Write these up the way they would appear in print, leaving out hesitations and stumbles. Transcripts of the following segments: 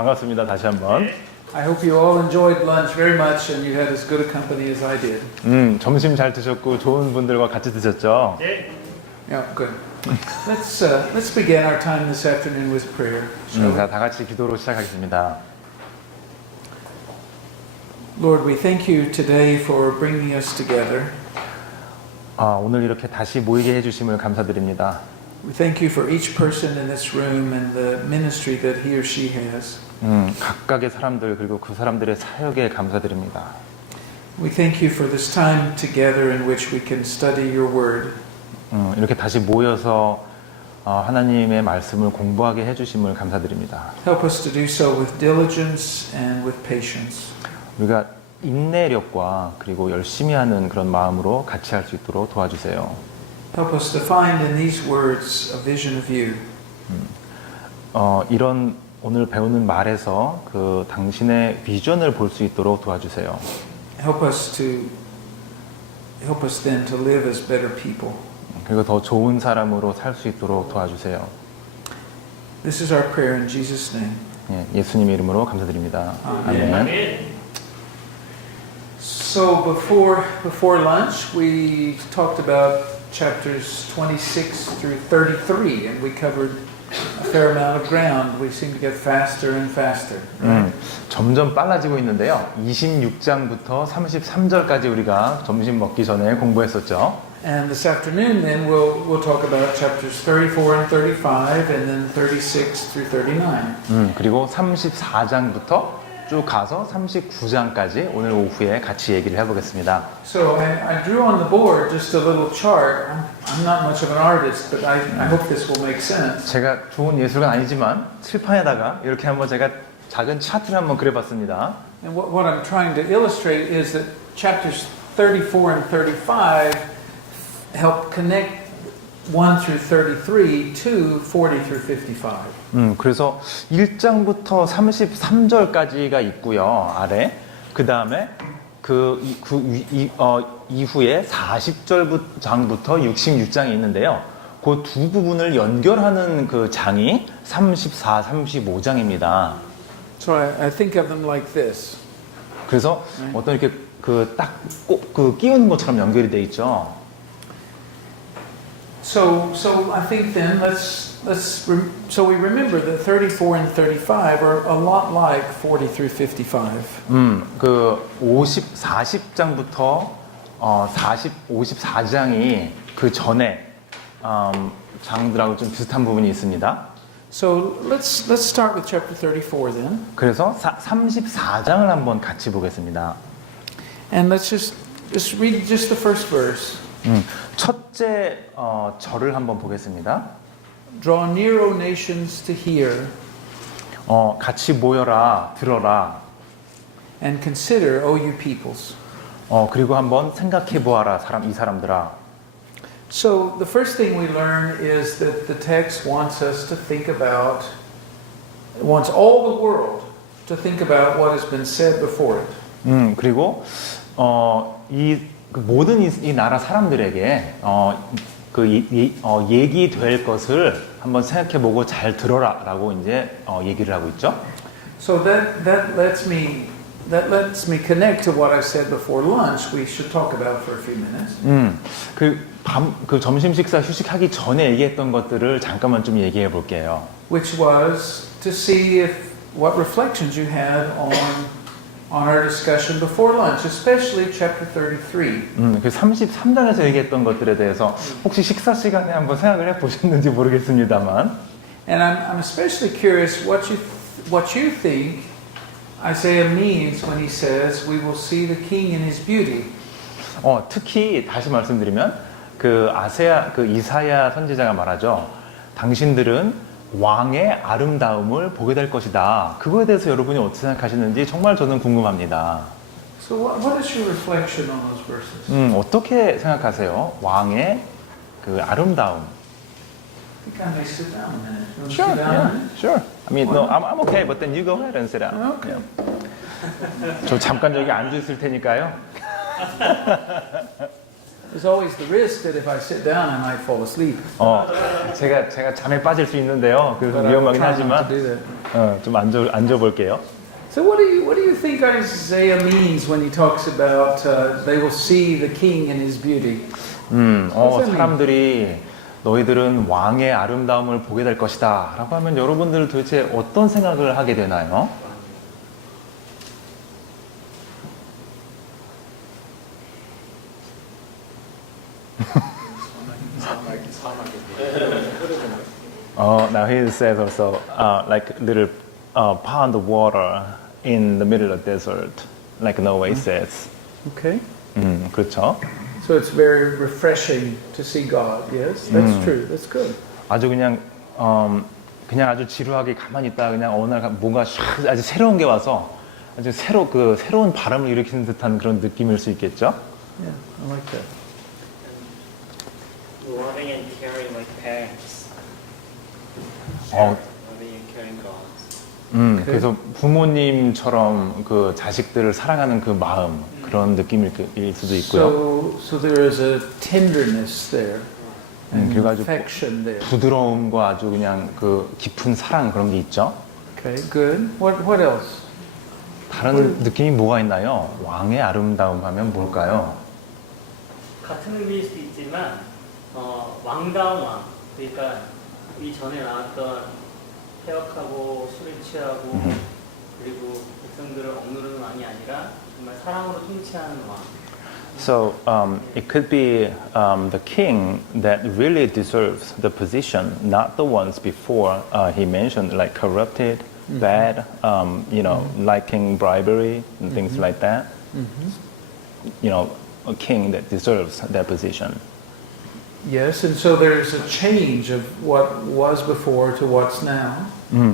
반갑습니다. 다시 한번. I hope you all enjoyed lunch very much and you had as good a company as I did. 점심 잘 드셨고 좋은 분들과 같이 드셨죠? Yeah, good. Let's begin our time this afternoon with prayer. 자, 다 같이 기도로 시작하겠습니다. Lord, we thank you today for bringing us together. 오늘 이렇게 다시 모이게 해주심을 감사드립니다. We thank you for each person in this room and the ministry that he or she has. 각각의 사람들 그리고 그 사람들의 사역에 감사드립니다. We thank you for this time together in which we can study your word. 이렇게 다시 모여서 하나님의 말씀을 공부하게 해주심을 감사드립니다. Help us to do so with diligence and with patience. 우리가 인내력과 그리고 열심히 하는 그런 마음으로 같이 할 수 있도록 도와주세요. Help us to find in these words a vision of you. 이런 오늘 배우는 말에서 그 당신의 비전을 볼 수 있도록 도와주세요. Help us then to live as better people. 그리고 더 좋은 사람으로 살 수 있도록 도와주세요. This is our prayer in Jesus' name. 예수님의 이름으로 감사드립니다. 아멘. So before lunch, we talked about chapters 26 through 33, and we covered a fair amount of ground. We seem to get faster and faster. Right? 점점 빨라지고 있는데요. 26장부터 33절까지 우리가 점심 먹기 전에 공부했었죠. And this afternoon, then we'll talk about chapters 34 and 35, and then 36 through 39. 그리고 34장부터 쭉 가서 39장까지 오늘 오후에 같이 얘기를 해보겠습니다. So I drew on the board just a little chart. I'm not much of an artist, but I hope this will make sense. 제가 좋은 예술가는 아니지만 칠판에다가 이렇게 한번 제가 작은 차트를 한번 그려봤습니다. And what I'm trying to illustrate is that chapters 34 and 35 help connect 1 through 33 to 40 through 55. 그래서 1장부터 33절까지가 있고요. 아래. 그 다음에 이후에 40장부터 66장이 있는데요. 그 두 부분을 연결하는 그 장이 34, 35장입니다. So I think of them like this. 그래서 어떤 이렇게 딱 꼭 끼우는 것처럼 연결이 돼 있죠. So I think then so we remember that 34 and 35 are a lot like 40 through 55. 40장부터 54장이 그 전에 장들하고 좀 비슷한 부분이 있습니다. So let's start with chapter 34 then. 그래서 34장을 한번 같이 보겠습니다. And let's just read just the first verse. 첫째 절을 한번 보겠습니다. Draw near, O nations, to hear. 같이 모여라, 들어라. And consider, O you peoples. 그리고 한번 생각해 보아라, 이 사람들아. So the first thing we learn is that the text wants us to think about, wants all the world to think about what has been said before it. 그리고 모든 이 나라 사람들에게 얘기될 것을 한번 생각해보고 잘 들어라라고 이제 얘기를 하고 있죠. So that lets me connect to what I said before lunch. We should talk about for a few minutes. 그 점심 식사 휴식하기 전에 얘기했던 것들을 잠깐만 좀 얘기해 볼게요. Which was to see what reflections you had on our discussion before lunch, especially chapter 33. 그 33장에서 얘기했던 것들에 대해서 혹시 식사 시간에 한번 생각을 해 보셨는지 모르겠습니다만. And I'm especially curious what you think Isaiah means when he says we will see the king in his beauty. 특히 다시 말씀드리면 이사야 선지자가 말하죠. 당신들은 왕의 아름다움을 보게 될 것이다. 그거에 대해서 여러분이 어떻게 생각하시는지 정말 저는 궁금합니다. So what is your reflection on those verses? 어떻게 생각하세요? 왕의 그 아름다움. I think I may sit down a minute. You want to Sure, sit down a yeah, minute? sure. I mean, no, I'm okay, but then you go ahead and sit down. Okay. 저 잠깐 여기 앉아 있을 테니까요. There's always the risk that if I sit down, I might fall asleep. 제가 잠에 빠질 수 있는데요. 그래서 But I'll 위험하긴 try not 하지만 to do that. 좀 앉아볼게요. So what do you think Isaiah means when he talks about they will see the king in his beauty? 사람들이 너희들은 왕의 아름다움을 보게 될 것이다 라고 하면 여러분들 도대체 어떤 생각을 하게 되나요? Now he says also like little pond of water in the middle of desert, like Noah says. Okay. 그렇죠. So it's very refreshing to see God. Yes, that's true. That's good. 아주 그냥 아주 지루하게 가만히 있다 그냥 어느 날 뭔가 아주 새로운 게 와서 아주 새로운 바람을 일으키는 듯한 그런 느낌일 수 있겠죠. Yeah, I like that. Loving and caring like parents. 어, Loving and caring gods. 그래서 부모님처럼 그 자식들을 사랑하는 그 마음 그런 느낌일 수도 있고요. So there is a tenderness there, and 그리고 아주 affection there. 부드러움과 아주 그냥 그 깊은 사랑 그런 게 있죠. Okay, good. What else? 다른 느낌이 뭐가 있나요? 왕의 아름다움 하면 뭘까요? 같은 의미일 수도 있지만 왕다운 왕. 그러니까 이전에 나왔던 폐역하고 술에 취하고 그리고 백성들을 억누르는 왕이 아니라 정말 사랑으로 통치하는 왕. So it could be the king that really deserves the position, not the ones before he mentioned, like corrupted, bad, liking bribery and things like that. A king that deserves that position. Yes, and so there's a change of what was before to what's now.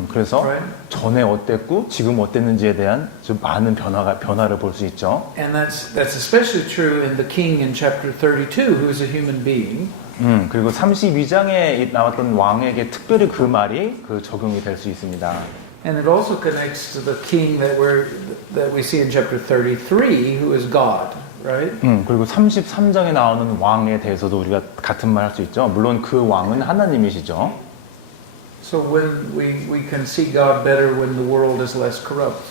그래서 Right. 전에 어땠고 지금 어땠는지에 대한 좀 많은 변화를 볼 수 있죠. And that's especially true in the king in chapter 32, who's a human being. 그리고 32장에 나왔던 왕에게 특별히 그 말이 적용이 될 수 있습니다. And it also connects to the king that we see in chapter 33, who is God, right? 그리고 33장에 나오는 왕에 대해서도 우리가 같은 말 할 수 있죠. 물론 그 왕은 하나님이시죠. So when we can see God better when the world is less corrupt.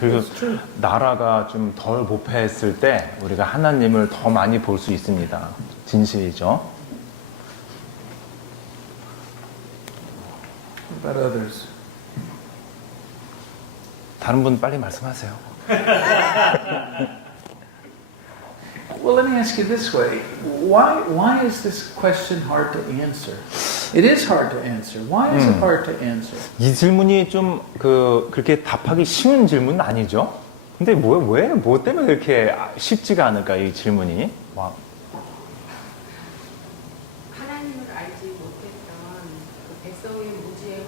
그리고 That's true. 나라가 좀 덜 부패했을 때 우리가 하나님을 더 많이 볼 수 있습니다. 진실이죠. What about others? 다른 분 빨리 말씀하세요. Well, let me ask you this way. Why is this question hard to answer? It is hard to answer. Why is it hard to answer? 이 질문이 좀 그렇게 답하기 쉬운 질문은 아니죠. 근데 뭐 때문에 그렇게 쉽지가 않을까 이 질문이? 하나님을 알지 못했던 그 백성의 무지에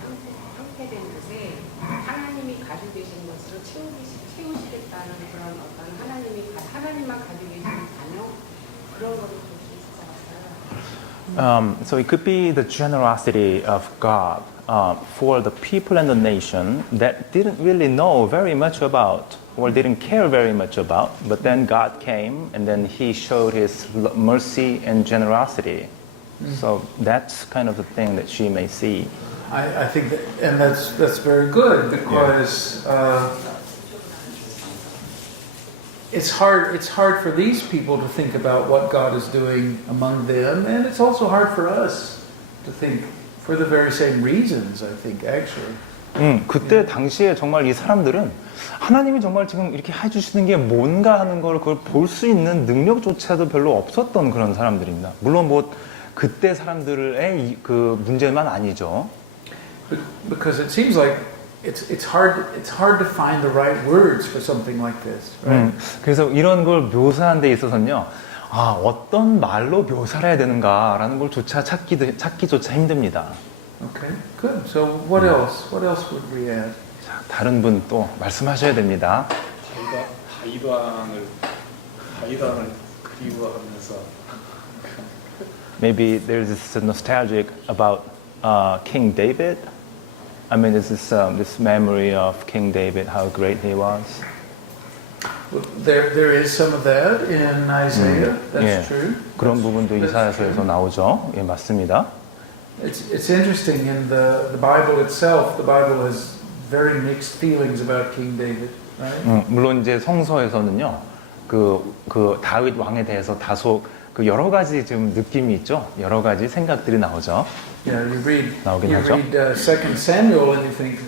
황폐된 것에 하나님이 가지고 계신 것으로 채우시겠다는 그런 어떤 하나님만 가지고 계신 자녀 그런 거를 볼 수 있을 것 같아요. So it could be the generosity of God for the people and the nation that didn't really know very much about or didn't care very much about, but then God came and then He showed His mercy and generosity. So that's kind of the thing that she may see. I think that, and that's very good because it's hard for these people to think about what God is doing among them, and it's also hard for us to think for the very same reasons. I think actually. 그때 당시에 정말 이 사람들은 하나님이 정말 지금 이렇게 해주시는 게 뭔가 하는 걸 그걸 볼 수 있는 능력조차도 별로 없었던 그런 사람들입니다. 물론 뭐 그때 사람들의 그 문제만 아니죠. Because it seems like it's hard to find the right words for something like this, right? 그래서 이런 걸 묘사하는 데 있어서는요. 어떤 말로 묘사를 해야 되는가라는 걸 찾기조차 힘듭니다. Okay, good. So what else? What else would we add? 자, 다른 분 또 말씀하셔야 됩니다. 다윗왕을 그리워하면서 Maybe there's this nostalgic about King David. I mean, this is this memory of King David, how great he was. Well, there is some of that in Isaiah. That's 예. true. 그런 부분도 That's 이사야서에서 true. 나오죠. 예, 맞습니다. It's interesting in the Bible itself. The Bible has very mixed feelings about King David, right? 물론 이제 성서에서는요, 그 다윗 왕에 대해서 다소 그 여러 가지 좀 느낌이 있죠. 여러 가지 생각들이 나오죠. You know, 나오긴 you 하죠. read 2 Samuel and you think,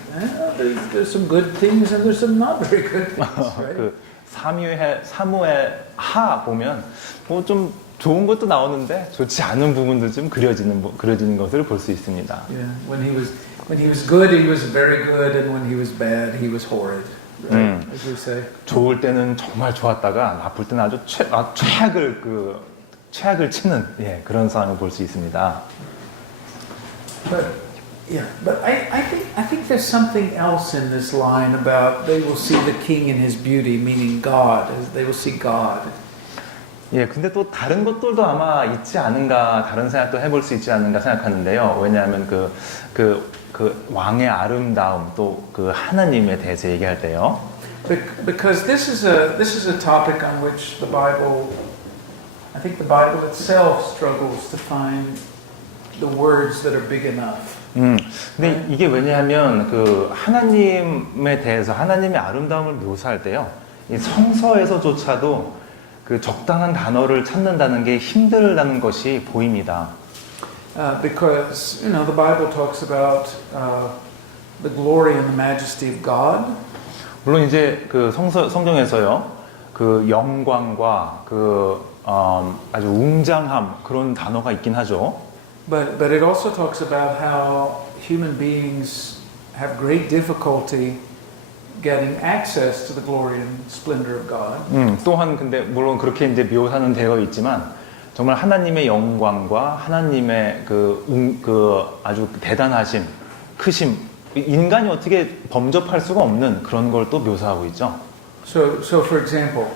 there's some good things and there's some not very good things, right? 그 사무엘 하 보면 뭐 좀 좋은 것도 나오는데 좋지 않은 부분도 좀 그려지는 것을 볼 수 있습니다. Yeah, when he was good, he was very good, and when he was bad, he was horrid. Right? As we say. 좋을 때는 정말 좋았다가 나쁠 때는 아주 최악을 치는 예, 그런 상황을 볼 수 있습니다. But I think there's something else in this line about they will see the king in his beauty, meaning God. They will see God. 예, 근데 또 다른 것들도 아마 있지 않은가, 다른 생각도 해볼 수 있지 않은가 생각하는데요. 왜냐하면 그 왕의 아름다움, 또 그 하나님에 대해서 얘기할 때요. Because this is a topic on which I think the Bible itself struggles to find the words that are big enough. 근데 이게 왜냐하면 그 하나님에 대해서 하나님의 아름다움을 묘사할 때요. 이 성서에서조차도 그 적당한 단어를 찾는다는 게 힘들다는 것이 보입니다. Because the Bible talks about the glory and the majesty of God. 물론 이제 그 성경에서요, 그 영광과 그 아주 웅장함 그런 단어가 있긴 하죠. But it also talks about how human beings have great difficulty getting access to the glory and splendor of God. 또한 근데 물론 그렇게 이제 묘사는 되어 있지만 정말 하나님의 영광과 하나님의 그 아주 대단하심, 크심, 인간이 어떻게 범접할 수가 없는 그런 걸 또 묘사하고 있죠. So for example,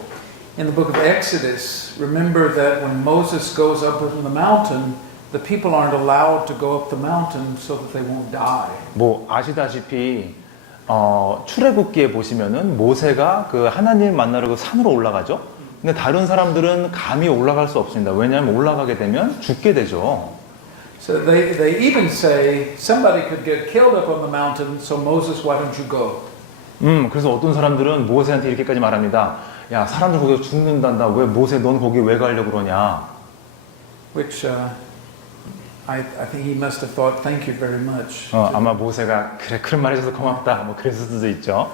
in the book of Exodus, remember that when Moses goes up on the mountain, the people aren't allowed to go up the mountain so that they won't die. 뭐 아시다시피 출애굽기에 보시면은 모세가 그 하나님 만나러 그 산으로 올라가죠. 근데 다른 사람들은 감히 올라갈 수 없습니다. 왜냐하면 올라가게 되면 죽게 되죠. So they even say somebody could get killed up on the mountain, so Moses, why don't you go? 그래서 어떤 사람들은 모세한테 이렇게까지 말합니다. 야, 사람들 거기서 죽는단다. 왜 모세 넌 거기 왜 가려고 그러냐? Which I think he must have thought, thank you very much. 아마 모세가 그래 그런 말 해줘서 고맙다. 뭐 그랬을 수도 있죠.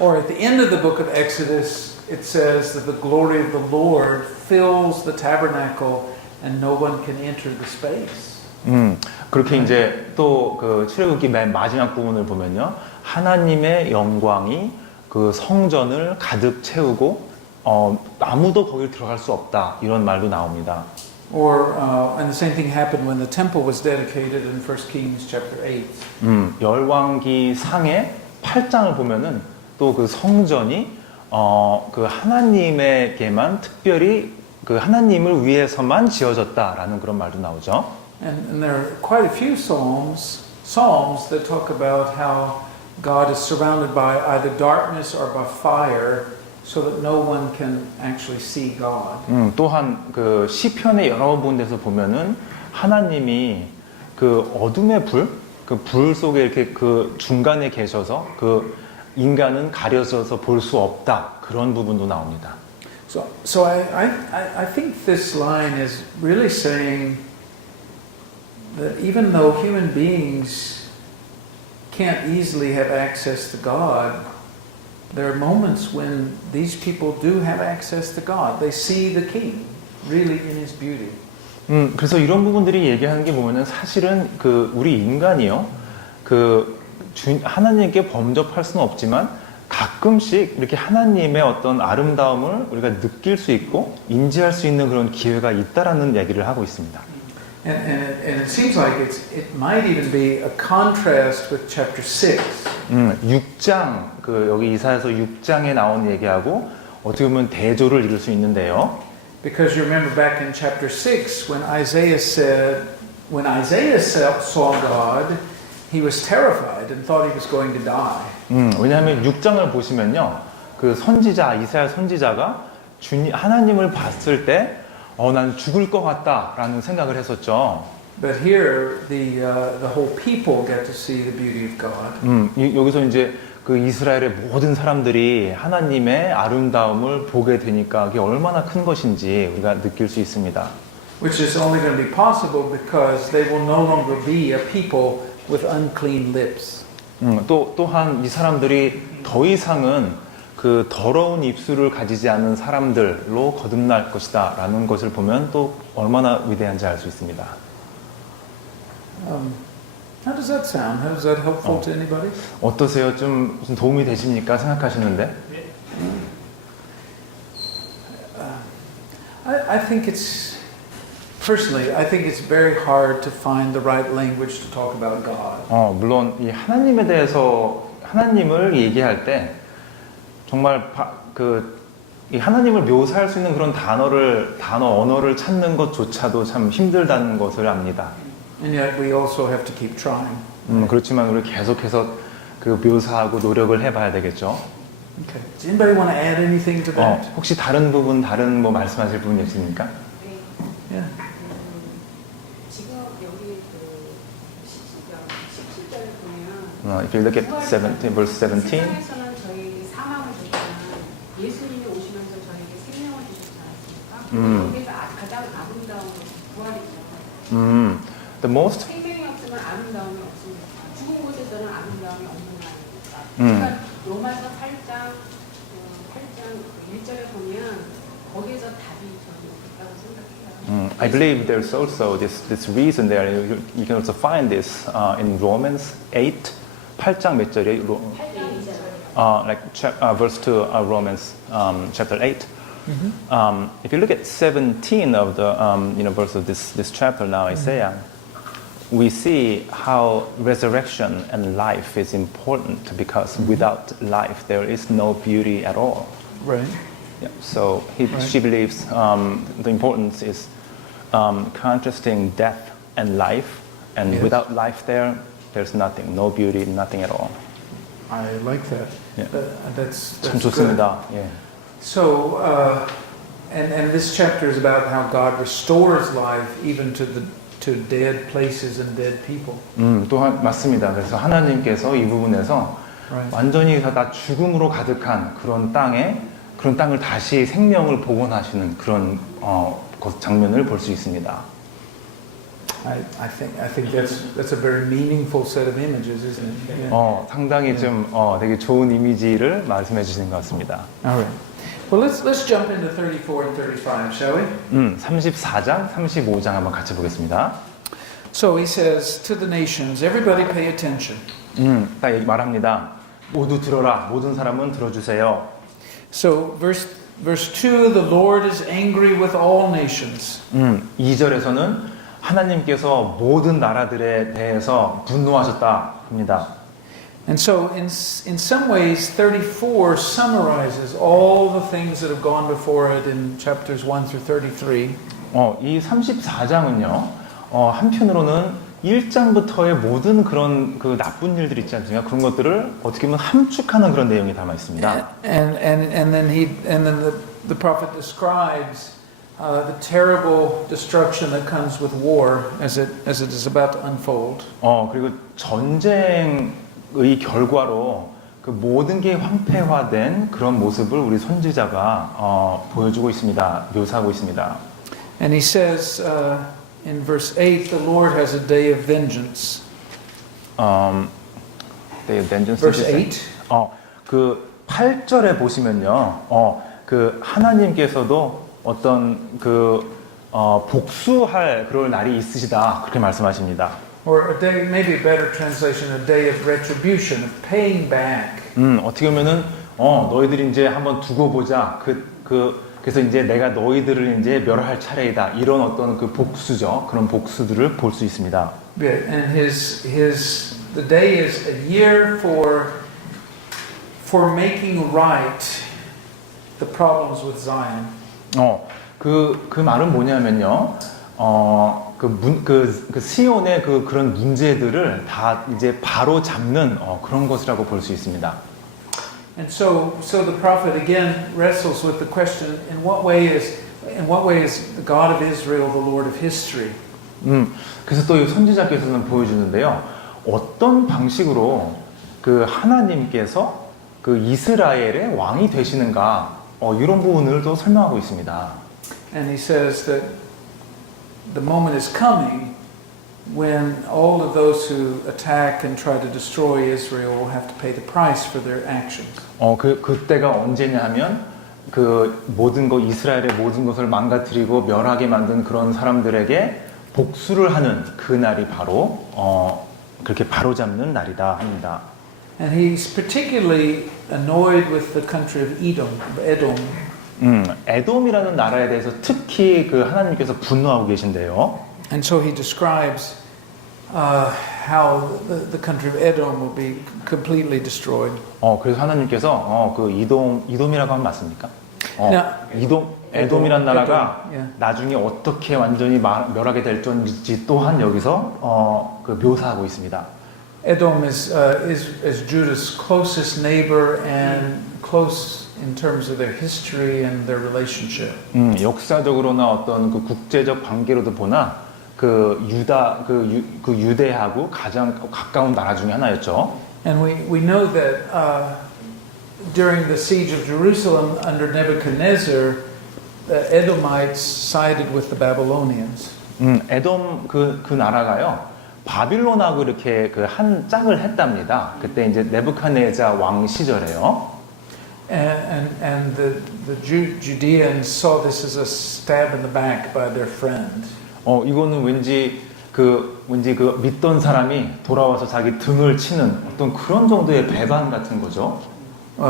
Or at the end of the book of Exodus, it says that the glory of the Lord fills the tabernacle and no one can enter the space. 그렇게 이제 또 그 출애굽기 맨 마지막 부분을 보면요. 하나님의 영광이 그 성전을 가득 채우고 아무도 거길 들어갈 수 없다. 이런 말도 나옵니다. Or and the same thing happened when the temple was dedicated in 1 Kings chapter 8. 열왕기 상의 8장을 보면은 또 그 성전이 그 하나님에게만 특별히 그 하나님을 위해서만 지어졌다라는 그런 말도 나오죠. And there are quite a few psalms that talk about how God is surrounded by either darkness or by fire, so that no one can actually see God. 또한 그 시편의 여러 군데서 보면은 하나님이 그 어둠의 그 불 속에 이렇게 그 중간에 계셔서 그 인간은 가려져서 볼 수 없다 그런 부분도 나옵니다. So I think this line is really saying that even though human beings can't easily have access to God, there are moments when these people do have access to God. They see the King really in His beauty. 그래서 이런 부분들이 얘기하는 게 보면은 사실은 그 우리 인간이요, 그 하나님께 범접할 수는 없지만 가끔씩 이렇게 하나님의 어떤 아름다움을 우리가 느낄 수 있고 인지할 수 있는 그런 기회가 있다라는 얘기를 하고 있습니다. And it seems like it might even be a contrast with chapter 6. 6장 그 여기 이사야서 6장에 나온 얘기하고 어떻게 보면 대조를 이룰 수 있는데요. Because you remember back in chapter 6 when Isaiah saw God, he was terrified and thought he was going to die. 왜냐하면 6장을 보시면요. 그 선지자 이스라엘 선지자가 하나님을 봤을 때 난 죽을 것 같다라는 생각을 했었죠. But here, the whole people get to see the beauty of God. 여기서 이제 그 이스라엘의 모든 사람들이 하나님의 아름다움을 보게 되니까 그게 얼마나 큰 것인지 우리가 느낄 수 있습니다. Which is only going to be possible because they will no longer be a people with unclean lips. 또한 이 사람들이 더 이상은 그 더러운 입술을 가지지 않은 사람들로 거듭날 것이다 라는 것을 보면 또 얼마나 위대한지 알 수 있습니다. How does that sound? How is that helpful to anybody? 어떠세요? 좀 무슨 도움이 되십니까? 생각하시는데? I think personally, I think it's very hard to find the right language to talk about God. 물론 이 하나님에 대해서 하나님을 얘기할 때 정말 이 하나님을 묘사할 수 있는 그런 언어를 찾는 것조차도 참 힘들다는 것을 압니다. And yet we also have to keep trying. 그렇지만 우리 계속해서 그 묘사하고 노력을 해봐야 되겠죠. Okay. Does anybody want to add anything to that? 혹시 다른 뭐 말씀하실 부분이 있습니까? 네. Yeah. 지금 여기 그 17절에 보면 If you look at 17, verse 17. 세상에서는 저희에게 사망을 줬지만 예수님이 오시면서 저희에게 생명을 주셨지 않습니까? 거기서 가장 아름다운 것이 부활이죠. The most 생명이 없으면 아름다움이 없습니다. 죽은 곳에서는 아름다움이 없는 거 아닙니까? 그러니까 로마서 8장 1절에 보면 거기에서 답이 저는 있다고 생각해요. I believe there's also this reason there. You can also find this in Romans 8, 8장 몇 절이에요? 8장 2절. Like verse 2, Romans chapter 8. If you look at 17 of the verse of this chapter now, Isaiah, we see how resurrection and life is important because without life there is no beauty at all. Right. Yeah, so she believes the importance is contrasting death and life, and Yes. without life there's nothing, no beauty, nothing at all. I like that. Yeah. That's 참 good. 좋습니다. 예. So, and this chapter is about how God restores life even to dead places and dead people. 또한 맞습니다. 그래서 하나님께서 이 부분에서 Right. 완전히 다 죽음으로 가득한 그런 땅을 다시 생명을 복원하시는 그런 장면을 볼 수 있습니다. I think that's a very meaningful set of images, isn't it? Yeah. 상당히 좀 되게 좋은 이미지를 말씀해 주시는 것 같습니다. All right. Well, let's jump into 34 and 35, shall we? 34장, 35장 한번 같이 보겠습니다. So he says to the nations, everybody pay attention. 딱 말합니다. 모두 들어라. 모든 사람은 들어주세요. So verse 2, the Lord is angry with all nations. 2절에서는 하나님께서 모든 나라들에 대해서 분노하셨다 합니다. And so in some ways 34 summarizes all the things that have gone before it in chapters 1 through 33. 이 34장은요. 한편으로는 1장부터의 모든 그런 그 나쁜 일들 있지 않습니까? 그런 것들을 어떻게 보면 함축하는 그런 내용이 담아 있습니다. And then the prophet describes the terrible destruction that comes with war as it is about to unfold. 그리고 전쟁의 결과로 그 모든 게 황폐화된 그런 모습을 우리 선지자가 보여주고 있습니다. 묘사하고 있습니다. And he says in verse 8, the Lord has a day of vengeance. Day of vengeance. Verse 8. 그 8절에 보시면요. 그 하나님께서도 어떤 그 복수할 그럴 날이 있으시다. 그렇게 말씀하십니다. Or a day, maybe a better translation, a day of retribution, of paying back. 어떻게 보면은 너희들이 이제 한번 두고 보자. 그래서 이제 내가 너희들을 이제 멸할 차례이다. 이런 어떤 그 복수죠. 그런 복수들을 볼 수 있습니다. Yeah, and the day is a year for making right the problems with Zion. 그 말은 뭐냐면요. 그 시온의 그런 문제들을 다 이제 바로 잡는 그런 것이라고 볼 수 있습니다. And so the prophet again wrestles with the question: in what way is the God of Israel the Lord of history? 그래서 또 이 선지자께서는 보여주는데요. 어떤 방식으로 그 하나님께서 그 이스라엘의 왕이 되시는가 이런 부분을 또 설명하고 있습니다. And he says that the moment is coming when all of those who attack and try to destroy Israel will have to pay the price for their actions. 그때가 언제냐 하면 그 모든 것 이스라엘의 모든 것을 망가뜨리고 멸하게 만든 그런 사람들에게 복수를 하는 그 날이 바로 그렇게 바로잡는 날이다 합니다. And he's particularly annoyed with the country of Edom. 에돔이라는 나라에 대해서 특히 그 하나님께서 분노하고 계신데요. And so he describes how the country of Edom will be completely destroyed. 그래서 하나님께서 그 이돔이라고 하면 맞습니까? 에돔이란 나라가 Edom, yeah. 나중에 어떻게 완전히 멸하게 될지 또한 여기서 그 묘사하고 있습니다. Edom is Judah's closest neighbor and close in terms of their history and their relationship. 역사적으로나 어떤 그 국제적 관계로도 보나 그 유대하고 가장 가까운 나라 중에 하나였죠. And we know that during the siege of Jerusalem under Nebuchadnezzar, the Edomites sided with the Babylonians. 에돔 그 나라가요. 바빌론하고 이렇게 그 한 짝을 했답니다. 그때 이제 네부카네자 왕 시절에요. And the Judeans saw this as a stab in the back by their friend. 이거는 왠지 그 믿던 사람이 돌아와서 자기 등을 치는 어떤 그런 정도의 배반 같은 거죠.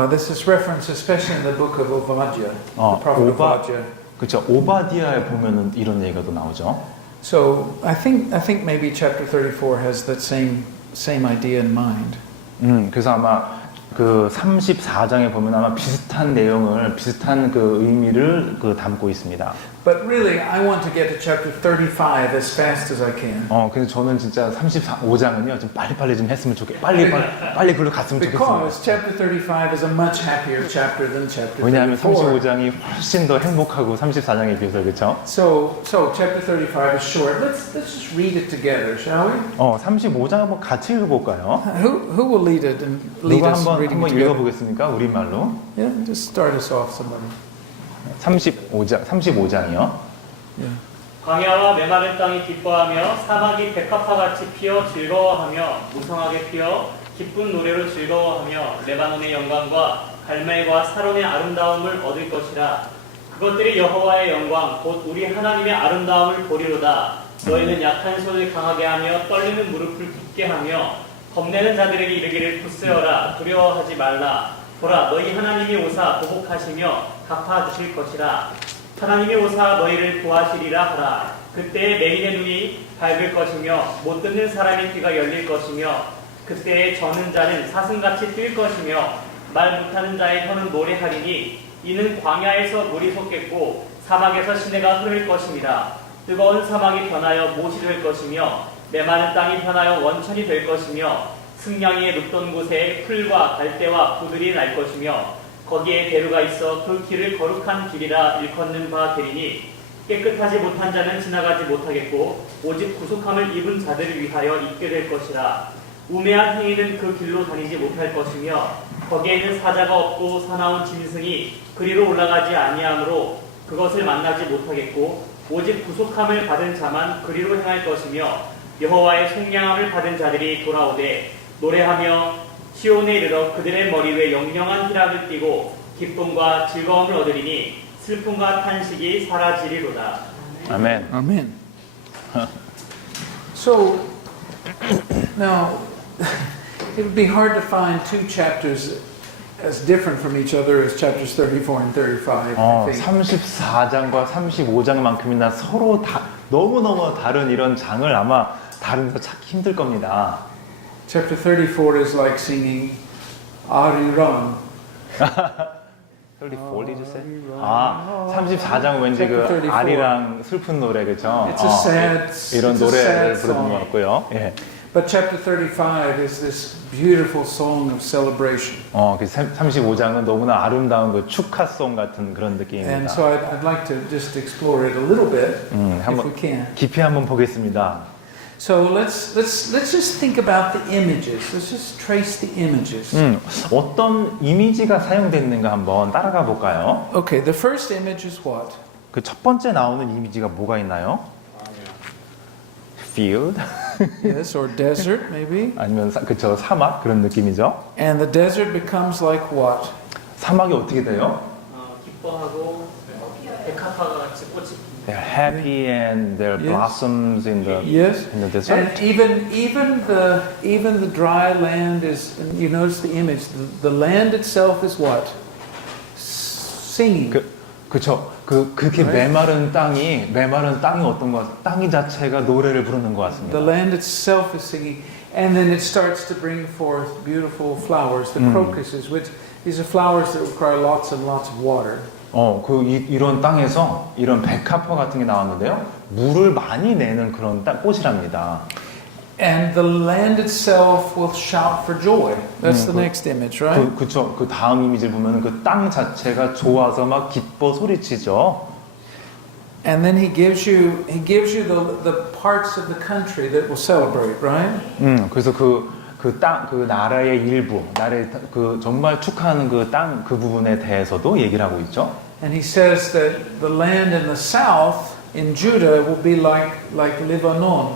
This is referenced especially in the book of Obadiah, the prophet Obadiah. 그렇죠. 오바디아에 보면은 이런 얘기가 또 나오죠. So I think maybe chapter 34 has that same idea in mind. 그래서 아마 그 34장에 보면 아마 비슷한 내용을 비슷한 그 의미를 그 담고 있습니다. But really, I want to get to chapter 35 as fast as I can. 그래서 저는 진짜 35장은요 좀 빨리 좀 했으면 빨리 글로 갔으면 좋겠습니다. Because chapter 35 is a much happier chapter than chapter 34. 왜냐하면 35장이 훨씬 더 행복하고 34장에 비해서 그렇죠. So chapter 35 is short. Let's just read it together, shall we? 35장 한번 같이 읽어볼까요? Who will lead it and lead 누가 us 한번 reading it together? 읽어보겠습니까? 우리말로. Yeah, just start us off, somebody. 35장이요. Yeah. 광야와 메마른 땅이 기뻐하며 사막이 백합화 같이 피어 즐거워하며 무성하게 피어 기쁜 노래로 즐거워하며 레바논의 영광과 갈멜과 사론의 아름다움을 얻을 것이라. 그것들이 여호와의 영광 곧 우리 하나님의 아름다움을 보리로다. 너희는 약한 손을 강하게 하며 떨리는 무릎을 굳게 하며 겁내는 자들에게 이르기를 굳세어라 두려워하지 말라. 보라 너희 하나님이 오사 보복하시며 갚아주실 것이라. 하나님이 오사 너희를 구하시리라 하라. 그때에 맹인의 눈이 밝을 것이며 못 듣는 사람의 귀가 열릴 것이며 그때에 저는 자는 사슴같이 뛸 것이며 말 못하는 자의 혀는 노래하리니 이는 광야에서 물이 솟겠고 사막에서 시내가 흐를 것입니다. 뜨거운 사막이 변하여 못이 될 것이며 메마른 땅이 변하여 원천이 될 것이며 승냥이의 눕던 곳에 풀과 갈대와 부들이 날 것이며 거기에 대루가 있어 그 길을 거룩한 길이라 일컫는 바 되리니 깨끗하지 못한 자는 지나가지 못하겠고 오직 구속함을 입은 자들을 위하여 있게 될 것이라. 우매한 행위는 그 길로 다니지 못할 것이며 거기에는 사자가 없고 사나운 짐승이 그리로 올라가지 아니하므로 그것을 만나지 못하겠고 오직 구속함을 받은 자만 그리로 행할 것이며 여호와의 속량함을 받은 자들이 돌아오되 노래하며 시온에 이르러 그들의 머리 위에 영영한 희락을 띠고 기쁨과 즐거움을 얻으리니 슬픔과 탄식이 사라지리로다. 아멘. Amen. So now it would be hard to find two chapters as different from each other as chapters 34 and 35. I think. 34장과 35장만큼이나 서로 너무너무 다른 이런 장을 아마 다른데서 찾기 힘들 겁니다. Chapter 34 is like singing Ariran. 34 did you say? 34장은 왠지 그 아리랑 슬픈 노래 그죠? It's a sad 이런 it's a 노래를 sad 부르는 것 song. 같고요. 예. But chapter 35 is this beautiful song of celebration. 그 35장은 너무나 아름다운 그 축하송 같은 그런 느낌입니다. And so I'd like to just explore it a little bit, if 한번 we can. 깊이 한번 보겠습니다. So let's just think about the images. Let's just trace the images. 어떤 이미지가 사용됐는가 한번 따라가 볼까요? Okay, the first image is what? 그 첫 번째 나오는 이미지가 뭐가 있나요? Field Yes, or desert maybe. 아니면 그쵸 사막 그런 느낌이죠. And the desert becomes like what? 사막이 어떻게 돼요? 기뻐하고 백합화가 같이 꽃이 They're happy and there are Yes. blossoms in the Yes. desert. And even the dry land is. You notice the image. The land itself is what? Singing. 그쵸. 그렇게 메마른 땅이 어떤 것? 땅이 자체가 노래를 부르는 것 같습니다. The land itself is singing, and then it starts to bring forth beautiful flowers, the crocuses, which these are flowers that require lots and lots of water. 이런 땅에서 이런 백합화 같은 게 나왔는데요. 물을 많이 내는 그런 꽃이랍니다. And the land itself will shout for joy. That's the 그- next image, right? 그쵸. 그 다음 이미지를 보면 그 땅 자체가 좋아서 막 기뻐 소리치죠. And then he gives you the parts of the country that will celebrate, right? 그래서 그 나라의 일부, 정말 축하하는 그 부분에 대해서도 얘기를 하고 있죠. And he says that the land in the south in Judah will be like Lebanon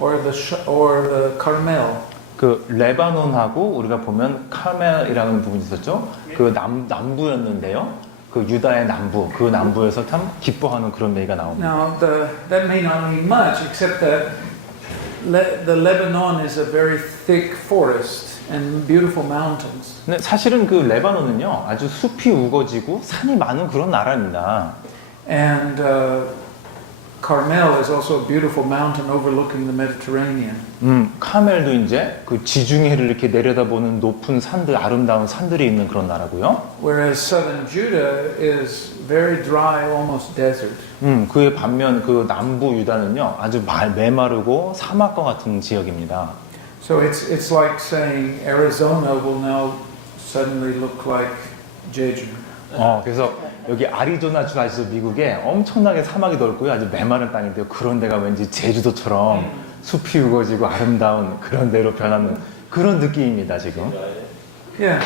or the Carmel. 그 레바논하고 우리가 보면 카멜이라는 부분이 있었죠. 그 남부였는데요. 그 유다의 남부, 그 남부에서 참 기뻐하는 그런 얘기가 나옵니다. Now that may not mean much, except that the Lebanon is a very thick forest and beautiful mountains. 근데 사실은 그 레바논은요, 아주 숲이 우거지고 산이 많은 그런 나라입니다. And Carmel is also a beautiful mountain overlooking the Mediterranean. 카멜도 이제 그 지중해를 이렇게 내려다보는 높은 산들, 아름다운 산들이 있는 그런 나라고요. Whereas southern Judah is very dry, almost desert. 그에 반면 그 남부 유다는요, 아주 메마르고 사막과 같은 지역입니다. So it's like saying Arizona will now suddenly look like Jeju. 그래서 여기 아리조나 주 아시죠? 미국에 엄청나게 사막이 넓고요, 아주 메마른 땅인데요. 그런 데가 왠지 제주도처럼 숲이 우거지고 아름다운 그런 데로 변하는 그런 느낌입니다, 지금. Yeah,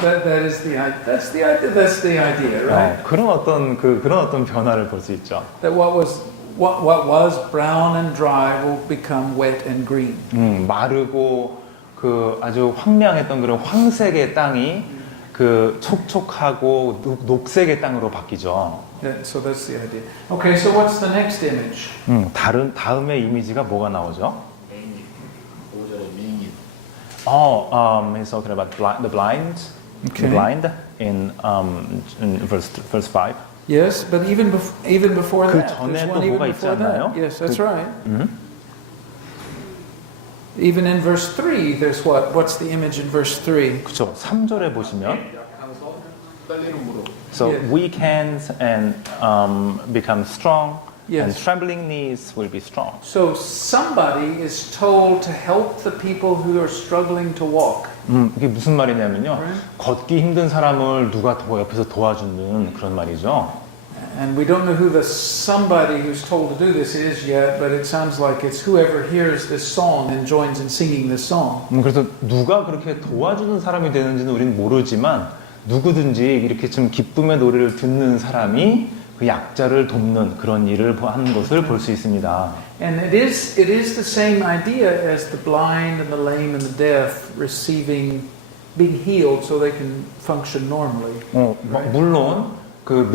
that's the idea, right? 그런 어떤 변화를 볼 수 있죠. That what was brown and dry will become wet and green. 마르고 그 아주 황량했던 그런 황색의 땅이 그 촉촉하고 녹색의 땅으로 바뀌죠. So that's the idea. Okay, so what's the next image? 다음의 이미지가 뭐가 나오죠? 5절에 밍인. He's talking about the blind, Okay. the blind in verse 5. Yes, but even before 그 that, 전에 there's 또 one even 뭐가 있지 before 않나요? that. Yes, that's right. Even in verse 3, there's what? What's the image in verse 3? 그렇죠. 3절에 보시면 약한서 떨리는 무릎. so Yeah. weak hands and become strong and Yes. trembling knees will be strong. So somebody is told to help the people who are struggling to walk. 이게 무슨 말이냐면요. Right. 걷기 힘든 사람을 누가 옆에서 도와주는 그런 말이죠. And we don't know who the somebody who's told to do this is yet, but it sounds like it's whoever hears this song and joins in singing this song. 그래서 누가 그렇게 도와주는 사람이 되는지는 우리는 모르지만 누구든지 이렇게 좀 기쁨의 노래를 듣는 사람이 그 약자를 돕는 그런 일을 하는 것을 볼 수 있습니다. And it is the same idea as the blind and the lame and the deaf being healed so they can function normally. 물론 그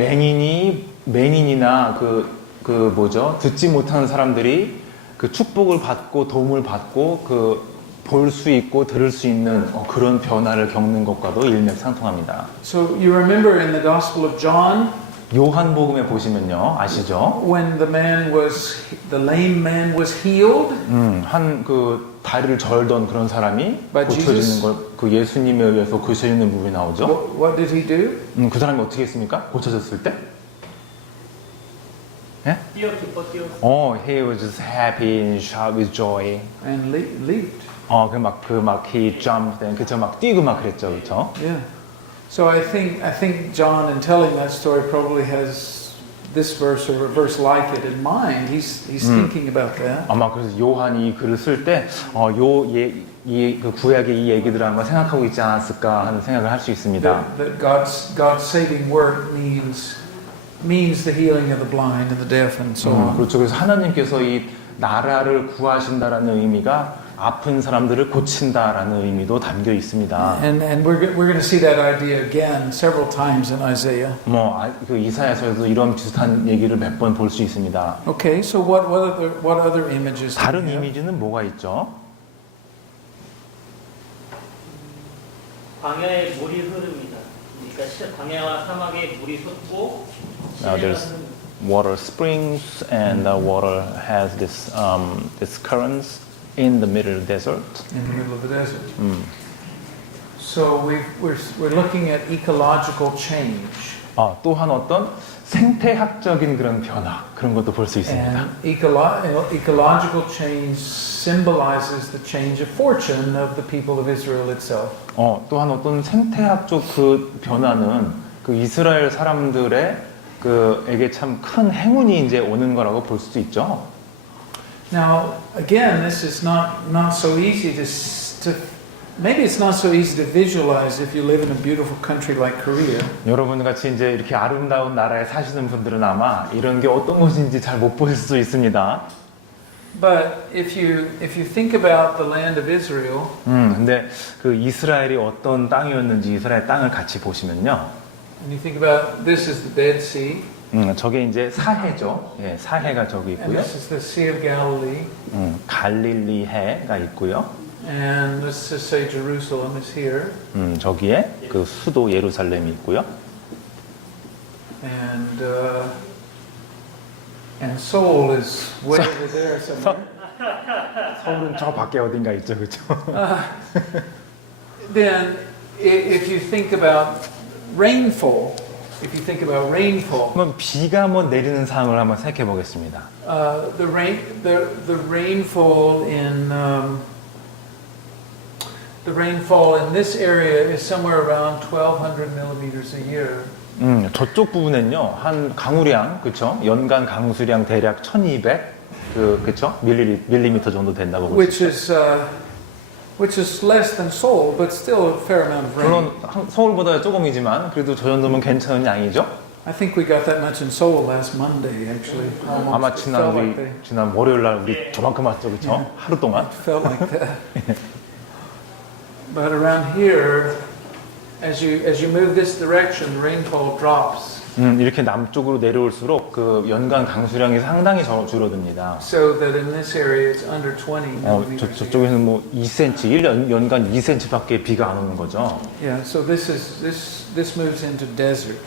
맹인이나 듣지 못하는 사람들이 그 축복을 받고 도움을 받고 그 볼 수 있고 들을 수 있는 그런 변화를 겪는 것과도 일맥상통합니다. So you remember in the Gospel of John 요한복음에 보시면요, 아시죠? when the lame man was healed 한 그 다리를 절던 그런 사람이 By 고쳐지는 Jesus? 걸 그 예수님에 의해서 고쳐지는 부분이 나오죠. what did he do? 그 사람이 어떻게 했습니까? 고쳐졌을 때? 예? 뛰어 기뻐 뛰어. He was just happy and shout with joy. and leaped. he jumped and 그쵸 막 뛰고 막 그랬죠, 그쵸? Yeah. So I think John, in telling that story, probably has this verse or a verse like it in mind. He's thinking about that. 아마 그래서 요한이 이 글을 쓸 때, 그 구약의 이 얘기들을 아마 생각하고 있지 않았을까 하는 생각을 할 수 있습니다. That God's saving work means the healing of the blind and the deaf and so on. 그렇죠. 그래서 하나님께서 이 나라를 구하신다라는 의미가 아픈 사람들을 고친다라는 의미도 담겨 있습니다. And we're going to see that idea again several times in Isaiah. 그 이사야서에도 이런 비슷한 얘기를 몇 번 볼 수 있습니다. Okay, so what other images? do 다른 we have? 이미지는 뭐가 있죠? 광야에 물이 흐릅니다. 그러니까 광야와 사막에 물이 솟고 Now there's water springs and the water has this currents in the middle desert. In the middle of the desert. So we're looking at ecological change. 또한 어떤 생태학적인 그런 변화 그런 것도 볼 수 있습니다. And ecological change symbolizes the change of fortune of the people of Israel itself. 또한 어떤 생태학적 그 변화는 그 이스라엘 사람들의 그에게 참 큰 행운이 이제 오는 거라고 볼 수도 있죠. Now, again, this is not so easy to maybe it's not so easy to visualize if you live in a beautiful country like Korea. 여러분 같이 이제 이렇게 아름다운 나라에 사시는 분들은 아마 이런 게 어떤 것인지 잘 못 보실 수 있습니다. But if you think about the land of Israel, 근데 그 이스라엘이 어떤 땅이었는지 이스라엘 땅을 같이 보시면요. and you think about this is the Dead Sea, 저게 이제 사해죠. 예, 사해가 저기 and 있고요. this is the Sea of Galilee, 갈릴리 해가 있고요. and let's just say Jerusalem is here, 저기에 그 수도 예루살렘이 있고요. and Seoul is way over there somewhere. 서울은 저 밖에 어딘가 있죠, 그렇죠? Then, if you think about rainfall, 한번 비가 한번 내리는 상황을 한번 생각해 보겠습니다. the rainfall in this area is somewhere around 1,200 millimeters a year. 저쪽 부분엔요, 한 강우량, 그렇죠? 연간 강수량 대략 1,200 그렇죠? 밀리미터 정도 된다고 볼 수 있어요. Which is less than Seoul, but still a fair amount of rain. 물론 서울보다 조금이지만 그래도 저 정도면 괜찮은 양이죠. I think we got that much in Seoul last Monday, actually. Almost. 아마 It felt like 지난 월요일 날 우리 저만큼 왔죠, 그렇죠? 하루 동안. It felt like that. But around here, as you move this direction, rainfall drops. 이렇게 남쪽으로 내려올수록 그 연간 강수량이 상당히 줄어듭니다. So that in this area it's under 20 millimeters. 저쪽에는 뭐 2cm, 연간 2cm밖에 비가 안 오는 거죠. Yeah, so this moves into desert.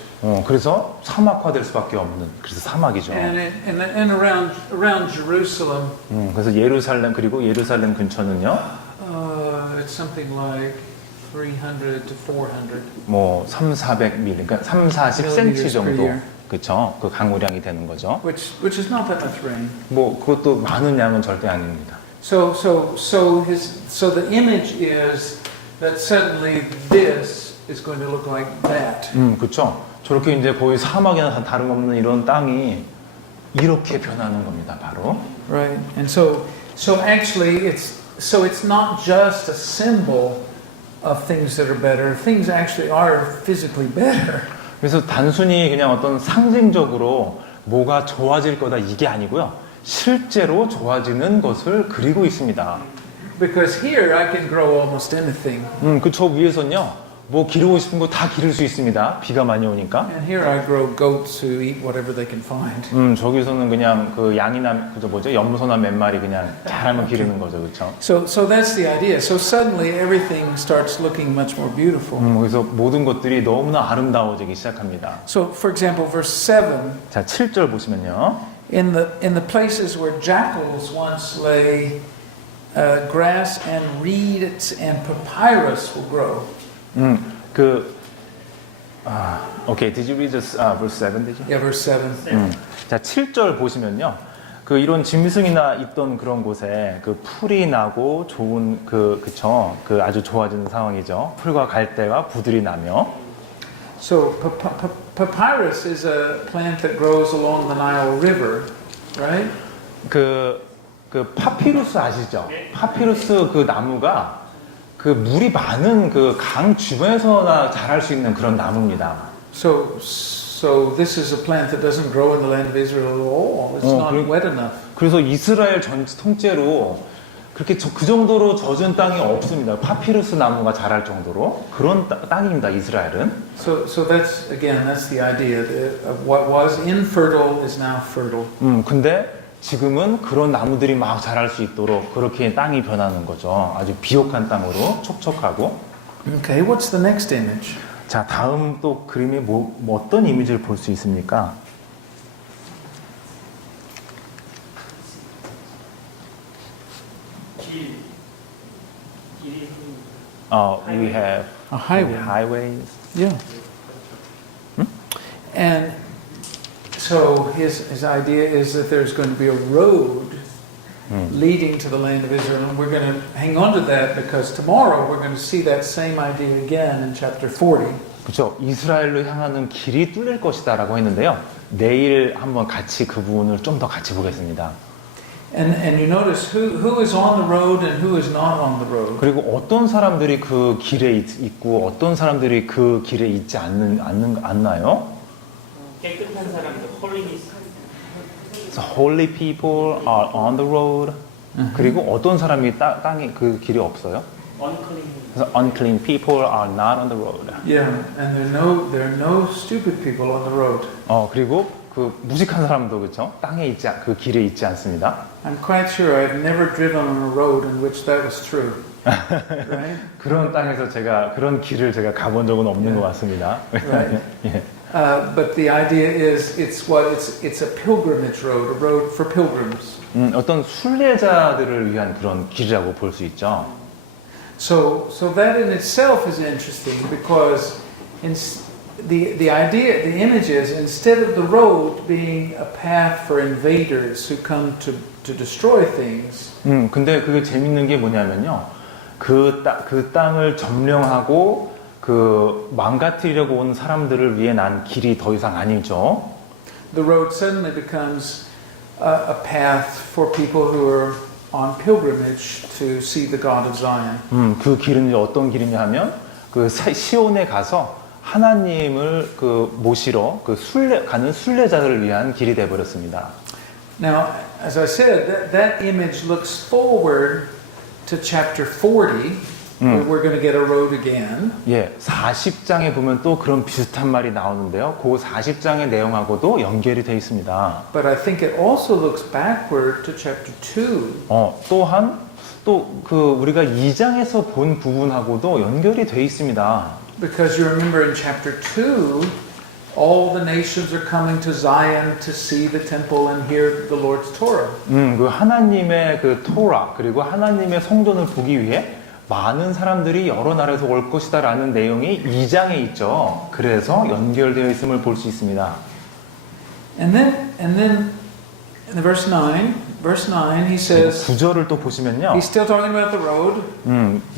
그래서 사막화될 수밖에 없는, 그래서 사막이죠. And around Jerusalem, 그래서 예루살렘 그리고 예루살렘 근처는요. it's something like 300 to 400. 뭐 3,400mm, 그러니까 3-40cm 정도, millimeters 그렇죠? 그 강우량이 되는 거죠. Which is not that much rain. 뭐 그것도 많은 양은 절대 아닙니다. So the image is that suddenly this is going to look like that. 그렇죠. 저렇게 이제 거의 사막이나 다름없는 이런 땅이 이렇게 변하는 겁니다, 바로. Right. And so actually it's not just a symbol of things that are better. Things actually are physically better. 그래서 단순히 그냥 어떤 상징적으로 뭐가 좋아질 거다 이게 아니고요. 실제로 좋아지는 것을 그리고 있습니다. Because here I can grow almost anything. 저 위에서는요. 뭐 기르고 싶은 거 다 기를 수 있습니다. 비가 많이 오니까. And here I grow goats who eat whatever they can find. 저기서는 그냥 그 양이나 염소나 몇 마리 그냥 잘하면 기르는 거죠, 그렇죠? So that's the idea. So suddenly everything starts looking much more beautiful. 그래서 모든 것들이 너무나 아름다워지기 시작합니다. So for example, verse 7. 자, 7절 보시면요. In the places where jackals once lay, grass and reeds and papyrus will grow. Okay, did you read this, verse 7, did you? Yeah, verse 7. 자, 7절 보시면요. 그 이런 짐승이나 있던 그런 곳에 그 풀이 나고 좋은 그쵸. 그 아주 좋아지는 상황이죠. 풀과 갈대와 부들이 나며. So papyrus is a plant that grows along the Nile River, right? 그 파피루스 아시죠? 파피루스 그 나무가 그 물이 많은 그 강 주변에서나 자랄 수 있는 그런 나무입니다. So this is a plant that doesn't grow in the land of Israel at all. It's not wet enough. 그래서 이스라엘 통째로 그렇게 그 정도로 젖은 땅이 없습니다. 파피루스 나무가 자랄 정도로 그런 땅입니다. 이스라엘은. So that's the idea of what was infertile is now fertile. 근데 지금은 그런 나무들이 막 자랄 수 있도록 그렇게 땅이 변하는 거죠. 아주 비옥한 땅으로 촉촉하고. Okay, what's the next image? 자, 다음 또 그림이 뭐 어떤 이미지를 볼 수 있습니까? We have A highway. highways. Yeah. And so his idea is that there's going to be a road leading to the land of Israel, and we're going to hang on to that because tomorrow we're going to see that same idea again in chapter 40. 그렇죠. 이스라엘로 향하는 길이 뚫릴 것이다라고 했는데요. 내일 한번 같이 그 부분을 좀 더 같이 보겠습니다. And you notice who is on the road and who is not on the road. 그리고 어떤 사람들이 그 길에 있고 어떤 사람들이 그 길에 있지 않나요? 깨끗한 사람들, 홀리니스. So holy people are on the road. 그리고 어떤 사람이 땅에 그 길이 없어요? 그래서 unclean people are not on the road. Yeah, and there are no stupid people on the road. 그리고 그 무식한 사람도 그렇죠? 땅에 그 길에 있지 않습니다. I'm quite sure I've never driven on a road in which that was true. Right? 그런 땅에서 그런 길을 제가 가본 적은 없는 것 같습니다. Right. 예. But the idea is it's a pilgrimage road, a road for pilgrims. 어떤 순례자들을 위한 그런 길이라고 볼 수 있죠. So that in itself is interesting because the idea, the image is instead of the road being a path for invaders who come to destroy things. 근데 그게 재밌는 게 뭐냐면요. 그 땅을 점령하고 그 망가뜨리려고 온 사람들을 위해 난 길이 더 이상 아니죠. The road suddenly becomes a path for people who are on pilgrimage to see the God of Zion. 그 길은 어떤 길이냐 하면 그 시온에 가서 하나님을 그 모시러 가는 순례자들을 위한 길이 돼 버렸습니다. Now, as I said, that image looks forward to chapter 40. Where we're going to get a road again. 예, 40장에 보면 또 그런 비슷한 말이 나오는데요. 그 40장의 내용하고도 연결이 돼 있습니다. But I think it also looks backward to chapter 2. 또한 그 우리가 2장에서 본 부분하고도 연결이 돼 있습니다. Because you remember in chapter 2, all the nations are coming to Zion to see the temple and hear the Lord's Torah. 그 하나님의 그 토라 그리고 하나님의 성전을 보기 위해 많은 사람들이 여러 나라에서 올 것이다라는 내용이 2장에 있죠. 그래서 연결되어 있음을 볼 수 있습니다. And then in the verse 9 he says 9절을 또 보시면요. he's still talking about the road.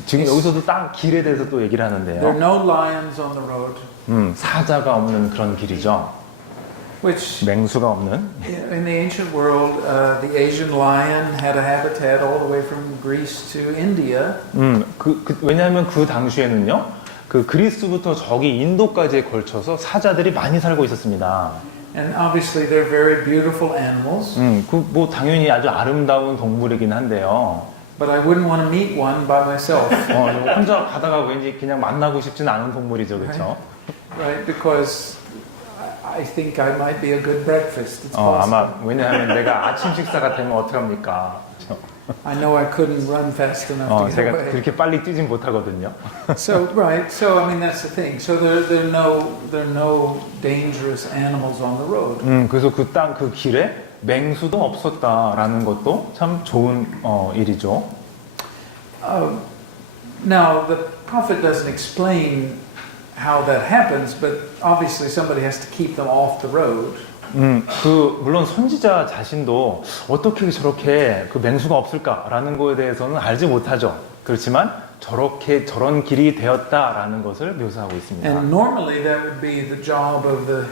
지금 여기서도 땅 길에 대해서 또 얘기를 There are 하는데요. no lions on the road. 사자가 없는 그런 길이죠. Which 맹수가 없는. in the ancient world, the Asian lion had a habitat all the way from Greece to India. 왜냐하면 그 당시에는요. 그 그리스부터 저기 인도까지에 걸쳐서 사자들이 많이 살고 있었습니다. And obviously they're very beautiful animals. 뭐 당연히 아주 아름다운 동물이긴 한데요. But I wouldn't want to meet one by myself. 혼자 가다가 왠지 그냥 만나고 싶진 않은 동물이죠, 그렇죠? Right, because I think I might be a good breakfast. It's possible. 아마 왜냐하면 내가 아침 식사가 되면 어떡합니까? I know I couldn't run fast enough to get 제가 away. 그렇게 빨리 뛰진 못하거든요. So I mean that's the thing. So there are no dangerous animals on the road. 그래서 그 길에 맹수도 없었다라는 것도 참 좋은 일이죠. Now the prophet doesn't explain how that happens, but obviously somebody has to keep them off the road. 물론 선지자 자신도 어떻게 저렇게 그 맹수가 없을까라는 거에 대해서는 알지 못하죠. 그렇지만 저런 길이 되었다라는 것을 묘사하고 있습니다. And normally that would be the job of the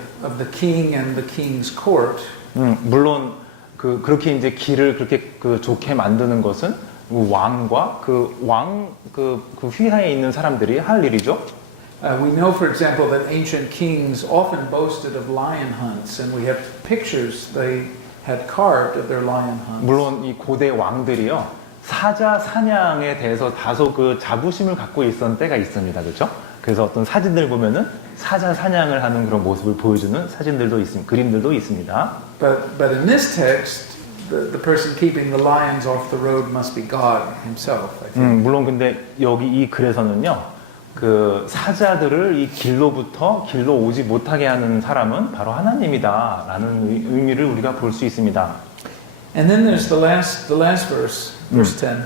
king and the king's court. 물론 그렇게 이제 길을 그렇게 좋게 만드는 것은 왕과 그 휘하에 있는 사람들이 할 일이죠. We know, for example, that ancient kings often boasted of lion hunts, and we have pictures they had carved of their lion hunts. 물론 이 고대 왕들이요 사자 사냥에 대해서 다소 그 자부심을 갖고 있었던 때가 있습니다, 그렇죠? 그래서 어떤 사진들 보면은 사자 사냥을 하는 그런 모습을 보여주는 사진들도 있습니다, 그림들도 있습니다. But in this text, the person keeping the lions off the road must be God Himself. I think. 물론 근데 여기 이 글에서는요. 그 사자들을 이 길로부터 길로 오지 못하게 하는 사람은 바로 하나님이다라는 의미를 우리가 볼 수 있습니다. And then there's the last verse, verse 10.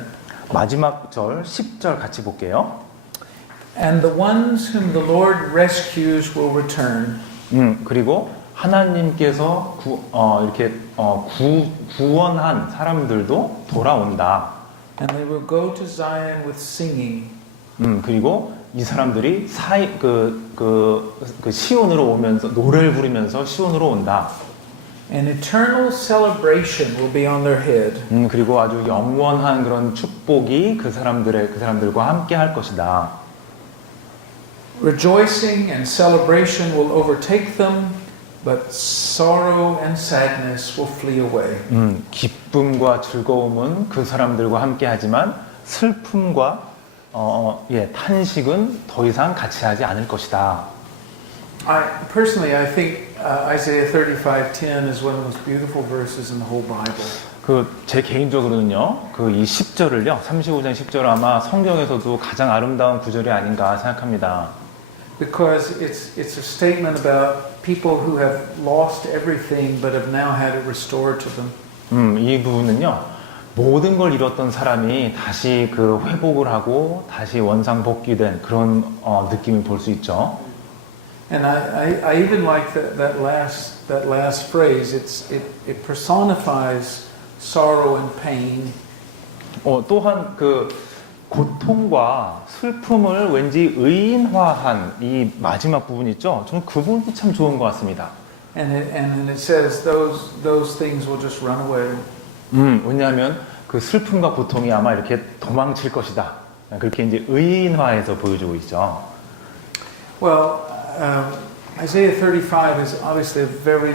마지막 절 10절 같이 볼게요. And the ones whom the Lord rescues will return. 그리고 하나님께서 구원한 사람들도 돌아온다. And they will go to Zion with singing. 그리고 이 사람들이 시온으로 오면서 노래를 부르면서 시온으로 온다. An eternal celebration will be on their head. 그리고 아주 영원한 그런 축복이 그 사람들과 함께 할 것이다. Rejoicing and celebration will overtake them, but sorrow and sadness will flee away. 기쁨과 즐거움은 그 사람들과 함께 하지만 슬픔과 탄식은 더 이상 같이 하지 않을 것이다. Personally, I think Isaiah 35:10 is one of the most beautiful verses in the whole Bible. 제 개인적으로는요, 이 10절을요, 35장 10절 아마 성경에서도 가장 아름다운 구절이 아닌가 생각합니다. Because it's a statement about people who have lost everything but have now had it restored to them. 이 부분은요, 모든 걸 잃었던 사람이 다시 회복을 하고 다시 원상복귀된 그런 느낌을 볼 수 있죠. And I even like that last phrase. It personifies sorrow and pain. 또한 고통과 슬픔을 왠지 의인화한 이 마지막 부분 있죠. 저는 그 부분도 참 좋은 것 같습니다. And it says those things will just run away. 왜냐하면 그 슬픔과 고통이 아마 이렇게 도망칠 것이다. 그렇게 이제 의인화해서 보여주고 있죠. Well, Isaiah 35 is obviously a very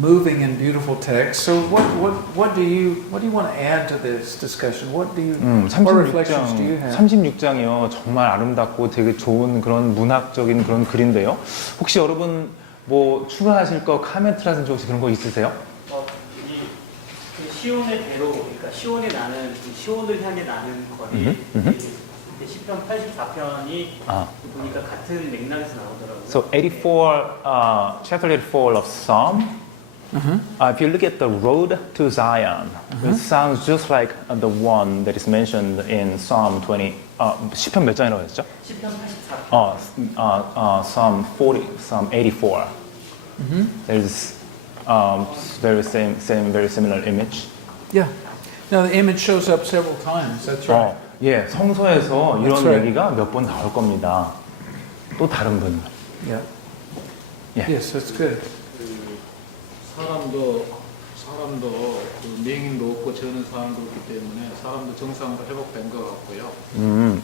moving and beautiful text. So what do you want to add to this discussion? What reflections do you have? 36장이요. 정말 아름답고 되게 좋은 그런 문학적인 그런 글인데요. 혹시 여러분 뭐 추가하실 거 코멘트라든지 혹시 그런 거 있으세요? 시온의 대로, 그러니까 시온에 나는 시온을 향해 나는 거리. 시편 84편이 보니까 같은 맥락에서 나오더라고요. So 84, chapter 84 of Psalm. If you look at the road to Zion, it sounds just like the one that is mentioned in Psalm 20. 시편 몇 장이라고 했죠? 시편 84편. Psalm 40, Psalm 84. There's very similar image. Yeah. Now the image shows up several times. That's right. 예, 성서에서 이런 That's right. 얘기가 몇 번 나올 겁니다. 또 다른 분. Yeah. Yeah. Yes, that's good. 사람도 맹인도 없고 저는 사람도 없기 때문에 사람도 정상으로 회복된 것 같고요.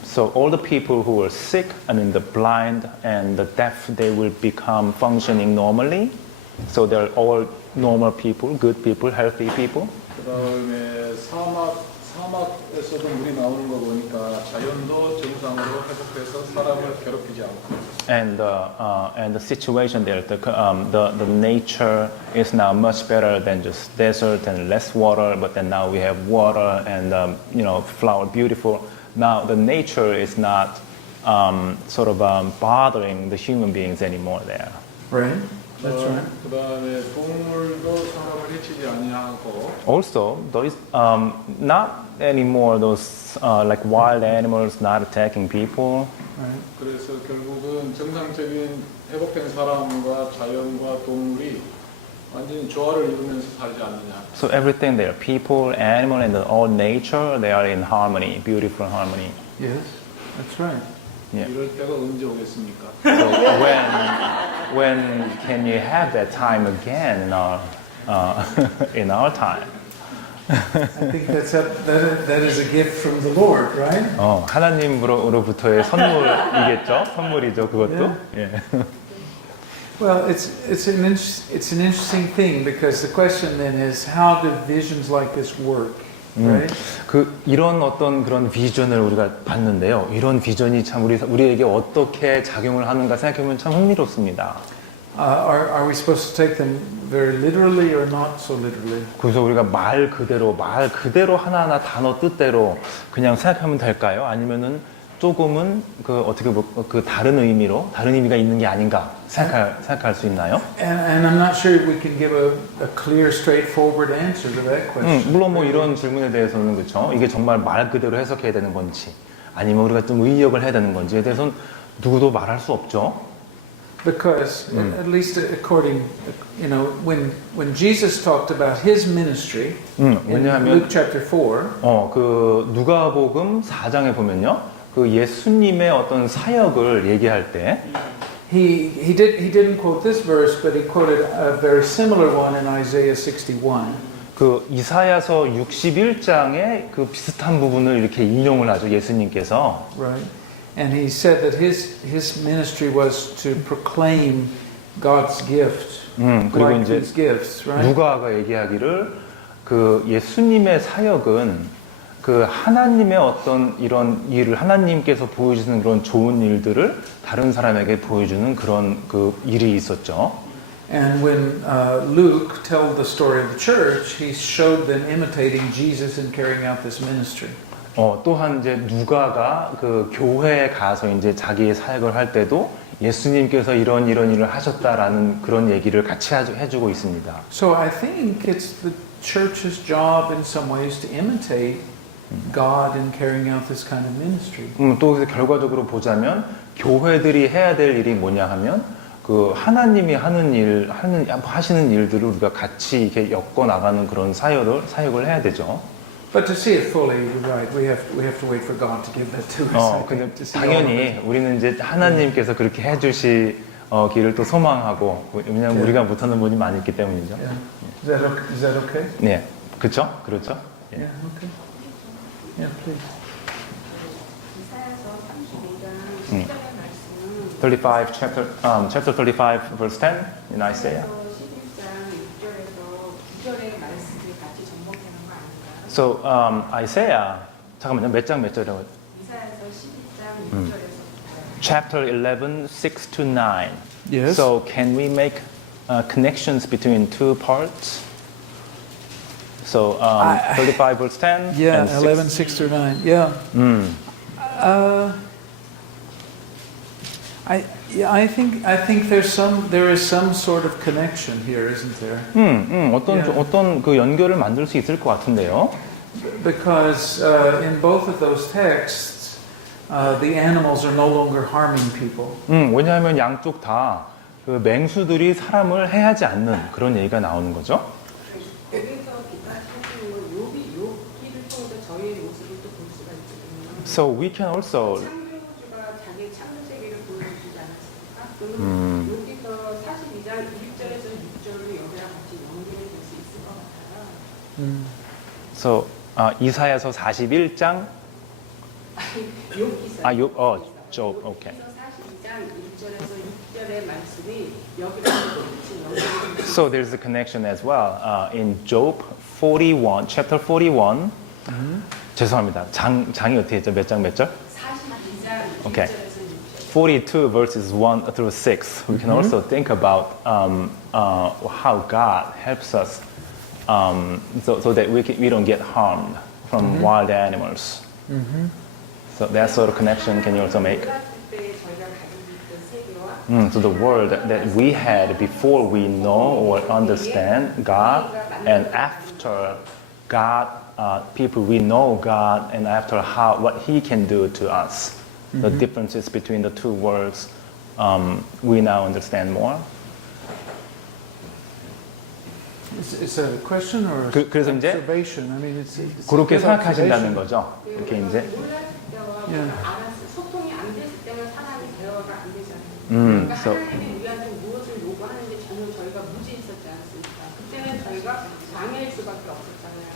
So all the people who were sick and the blind and the deaf, they will become functioning normally. So they're all normal people, good people, healthy people. 그다음에 사막에서도 물이 나오는 거 보니까 자연도 정상으로 회복돼서 사람을 괴롭히지 않고. And the situation there, the nature is now much better than just desert and less water. But then now we have water and flower, beautiful. Now the nature is not bothering the human beings anymore there. Right. That's right. 그다음에 동물도 사람을 해치지 아니하고. Also, there is not anymore those like wild animals not attacking people. Right. 그래서 결국은 정상적인 회복된 사람과 자연과 동물이 완전히 조화를 이루면서 살지 않느냐. So everything there, people, animal, and all nature, they are in harmony, beautiful harmony. Yes, that's right. Yeah. 이럴 때가 언제 오겠습니까? So when can you have that time again in our time? I think that is a gift from the Lord, right? 하나님으로부터의 선물이겠죠? 선물이죠, 그것도. 예. Well, it's an interesting thing because the question then is how do visions like this work, right? 이런 어떤 그런 비전을 우리가 봤는데요. 이런 비전이 참 우리에게 어떻게 작용을 하는가 생각해보면 참 흥미롭습니다. Are we supposed to take them very literally or not so literally? 그래서 우리가 말 그대로 하나하나 단어 뜻대로 그냥 생각하면 될까요? 아니면은 조금은 그 다른 의미로 다른 의미가 있는 게 아닌가 생각할 수 있나요? And I'm not sure we can give a clear, straightforward answer to that question. 물론 뭐 이런 질문에 대해서는 그렇죠. 이게 정말 말 그대로 해석해야 되는 건지 아니면 우리가 좀 의역을 해야 되는 건지에 대해서는 누구도 말할 수 없죠. Because at least according, when Jesus talked about his ministry in 왜냐하면 Luke chapter 4, 그 누가복음 4장에 보면요. 그 예수님의 어떤 사역을 얘기할 때 he didn't quote this verse, but he quoted a very similar one in Isaiah 61. 그 이사야서 61장의 그 비슷한 부분을 이렇게 인용을 하죠. 예수님께서. Right. And he said that his ministry was to proclaim God's gift, 그리고 like 이제 these gifts, right? 누가가 얘기하기를 그 예수님의 사역은 그 하나님의 어떤 이런 일을 하나님께서 보여주는 그런 좋은 일들을 다른 사람에게 보여주는 그런 그 일이 있었죠. And when Luke told the story of the church, he showed them imitating Jesus in carrying out this ministry. 또한 이제 누가가 그 교회에 가서 이제 자기의 사역을 할 때도 예수님께서 이런 일을 하셨다라는 그런 얘기를 같이 해주고 있습니다. So I think it's the church's job in some ways to imitate God in carrying out this kind of ministry. 또 결과적으로 보자면 교회들이 해야 될 일이 뭐냐 하면 그 하나님이 하시는 일들을 우리가 같이 이렇게 엮어 나가는 그런 사역을 해야 되죠. But to see it fully, you're right. We have to wait for God to give that to us. I 근데 think, to see all of 당연히 it. 우리는 이제 하나님께서 그렇게 해주시기를 또 소망하고 왜냐하면 네. 우리가 못하는 분이 많이 있기 때문이죠. Yeah. Is that okay? 네, 그렇죠, 그렇죠. 예. Yeah. Okay. Yeah, please. 이사야서 35장 10절의 말씀은 35 chapter 35 verse 10 in Isaiah. 11장 6절에서 9절의 말씀을 같이 접목하는 거 아닌가요? So Isaiah 잠깐만요, 몇 절이라고? 이사야서 11장 6절에서 Chapter 11, 6 to 9. Yes. So can we make connections between two parts? So 35 verse 10 Yeah, and 11, 6 through 9. Yeah. I think there is some sort of connection here, isn't there? 어떤 그 연결을 만들 수 있을 것 같은데요. Because in both of those texts, the animals are no longer harming people. 왜냐하면 양쪽 다 그 맹수들이 사람을 해하지 않는 그런 얘기가 나오는 거죠. 여기서 기타하시는 건 욥기를 통해서 저희의 모습을 또 볼 수가 있거든요. So we can also 창조주가 자기 창조 세계를 보여주지 않았습니까? 그러면 여기서 42장 1절에서 6절로 여기랑 같이 연결이 될 수 있을 것 같아요. So 이사야서 41장 Job, okay. 42장 1절에서 6절의 말씀이 여기랑 똑같이 연결이 될 수 So there's a connection as well in Job 41, chapter 41. 죄송합니다. 장이 어떻게 했죠? 몇 장 몇 절? 42장 Okay. 1절에서 6절. 42 verses 1 through 6. We can also think about how God helps us so that we don't get harmed from wild animals. So that sort of connection can you also make? 몰랐을 때 저희가 가지고 있던 세계와 So the world that we had before we know or understand God, and after God, people we know God, and after what He can do to us. the differences between the two worlds, we now understand more. Is that a question or 그래서 이제 observation? I mean, it's a 그렇게 good 생각하신다는 observation. 거죠. 이렇게 이제 몰랐을 때와 예. 알았을 소통이 안 됐을 때는 사람이 대화가 안 되잖아요. 음, 그러니까 so- 하나님이 우리한테 무엇을 요구하는지 전혀 저희가 무지했었지 않습니까? 그때는 저희가 장애일 수밖에 없었잖아요.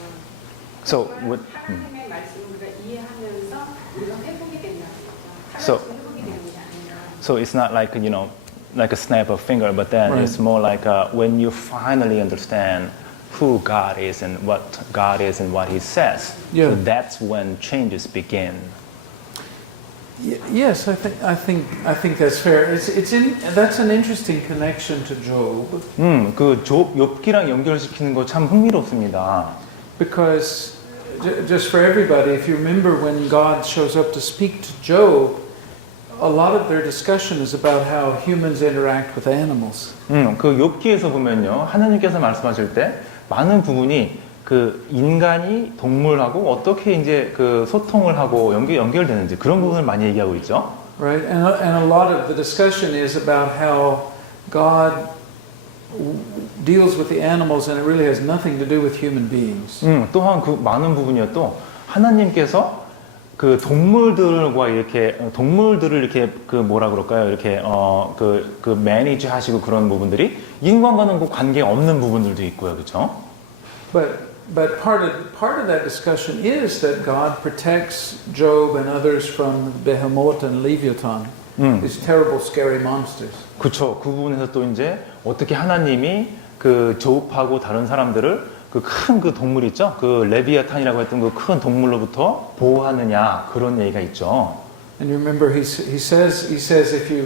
So 정말 what? 하나님의 말씀을 우리가 이해하면서 우리가 회복이 된다는 거죠. So- 하나님 회복이 되는 게 아니라. So it's not like, like a snap of finger, but then Right. it's more like when you finally understand who God is and what God is and what He says. Yeah. So that's when changes begin. Yes, I think that's fair. That's an interesting connection to Job 그 욥기랑 연결시키는 거 참 흥미롭습니다. because just for everybody, if you remember when God shows up to speak to Job, a lot of their discussion is about how humans interact with animals. 그 욥기에서 보면요, 하나님께서 말씀하실 때 많은 부분이 그 인간이 동물하고 어떻게 이제 그 소통을 하고 연결되는지 그런 부분을 많이 얘기하고 있죠. Right, and a lot of the discussion is about how God deals with the animals, and it really has nothing to do with human beings. 또한 그 많은 부분이요 또 하나님께서 그 동물들과 이렇게 동물들을 이렇게 그 뭐라 그럴까요? 이렇게 그 매니지 하시고 그런 부분들이 인간과는 그 관계 없는 부분들도 있고요, 그렇죠? But part of that discussion is that God protects Job and others from Behemoth and Leviathan, these terrible, scary monsters. 그렇죠. 그 부분에서 또 이제 어떻게 하나님이 그 조업하고 다른 사람들을 그 큰 그 동물 있죠? 그 레비아탄이라고 했던 그 큰 동물로부터 보호하느냐 그런 얘기가 있죠. And you remember he says if you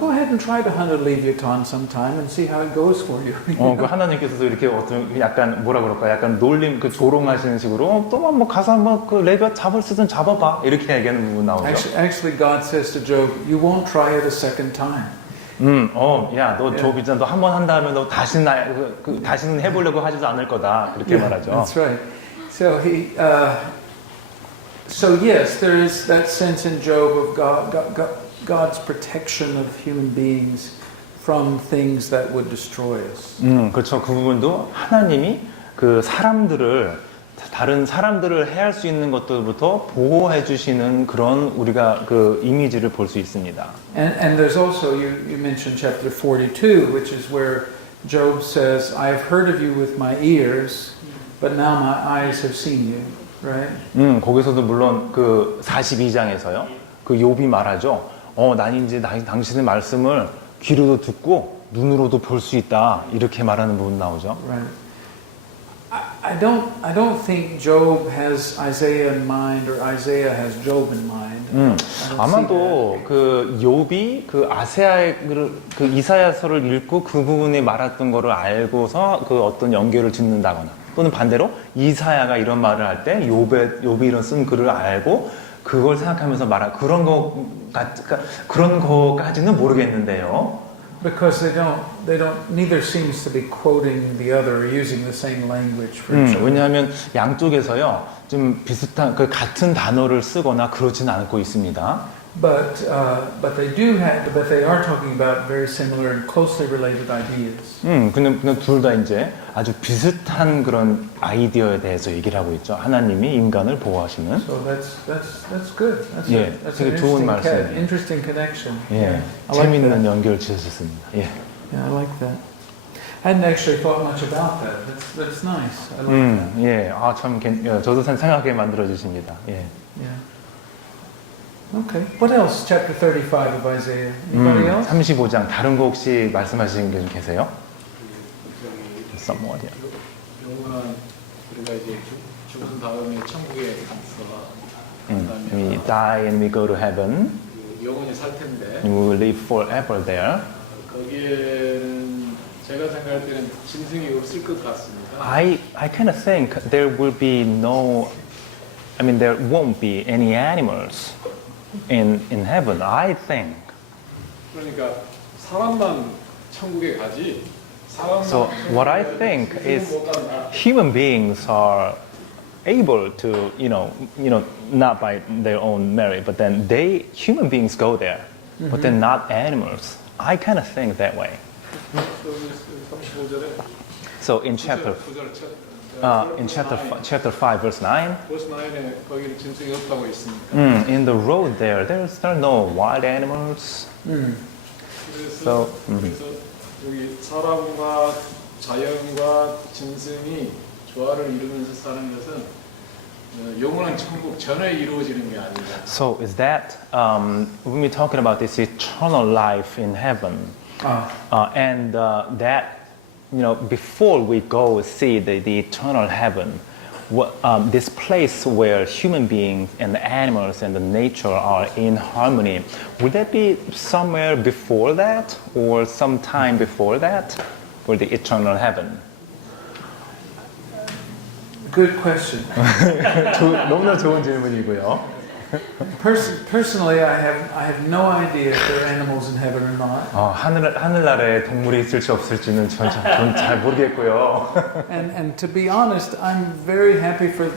go ahead and try to hunt a Leviathan sometime and see how it goes for you. 그 하나님께서도 이렇게 어떤 약간 뭐라 그럴까? 약간 놀림 그 조롱하시는 식으로 또 뭐 가서 한번 그 레비아 잡을 수든 잡아봐 이렇게 얘기하는 부분 나오죠. Actually, God says to Job, "You won't try it a second time." 야, 너 조b 있잖아. 너 한 번 한 다음에 너 다시는 다시는 해보려고 하지도 않을 거다. 그렇게 말하죠. That's right. So so yes, there is that sense in Job of God's protection of human beings from things that would destroy us. 그렇죠. 그 부분도 하나님이 그 다른 사람들을 해할 수 있는 것들부터 보호해 주시는 그런 우리가 그 이미지를 볼 수 있습니다. And there's also you mentioned chapter 42, which is where Job says, "I have heard of you with my ears, but now my eyes have seen you." Right? 거기서도 물론 그 42장에서요. 그 욥이 말하죠. 난 이제 당신의 말씀을 귀로도 듣고 눈으로도 볼 수 있다. 이렇게 말하는 부분 나오죠. Right. I don't think Job has Isaiah in mind or Isaiah has Job in mind. I don't see 아마도 that. 그 욥이 그 그 이사야서를 읽고 그 부분에 말했던 거를 알고서 그 어떤 연결을 짓는다거나 또는 반대로 이사야가 이런 말을 할 때 욥이 이런 쓴 글을 알고 그걸 생각하면서 그런 거까지는 모르겠는데요. Because they don't neither seems to be quoting the other or using the same language for each other. 왜냐하면 양쪽에서요 좀 비슷한 그 같은 단어를 쓰거나 그러진 않고 있습니다. But they are talking about very similar and closely related ideas. 그냥 둘 다 이제 아주 비슷한 그런 아이디어에 대해서 얘기를 하고 있죠. 하나님이 인간을 보호하시는. So that's good. 예, That's 되게 an 좋은 interesting, 말씀이에요. interesting connection. 예, I like 재밌는 that. 연결 지으셨습니다. 예. Yeah, I like that. I hadn't actually thought much about that. That's nice. I like that. 예, 참 저도 생각하게 만들어 주십니다. 예. Yeah. Okay. What else? Chapter 35 of Isaiah. Anybody else? 35장 다른 거 혹시 말씀하시는 게 좀 계세요? Somewhat, yeah. 영원한 우리가 이제 죽은 다음에 천국에 가서 We die and we go to heaven. 영원히 살 텐데 We will live forever there. 거기에는 제가 생각할 때는 짐승이 없을 것 같습니다. I kind of think there will be there won't be any animals in heaven. I think. 그러니까 사람만 천국에 가지. 사람만 So what I think is human beings are able to, not by their own merit, but then human beings go there, but then not animals. I kind of think that way. 35절에 So in chapter 5, verse 9, verse 9에 거기는 짐승이 없다고 있습니다. in the road there's no wild animals. 그래서 여기 사람과 자연과 짐승이 조화를 이루면서 사는 것은 영원한 천국 전에 이루어지는 게 아니냐. So is that when we're talking about this eternal life in heaven, and that before we go see the eternal heaven, this place where human beings and the animals and the nature are in harmony, would that be somewhere before that or sometime before that for the eternal heaven? Good question. 너무나 좋은 질문이고요. Personally, I have no idea if there are animals in heaven or not. 하늘나라에 동물이 있을지 없을지는 전 잘 모르겠고요. And to be honest, I'm very happy for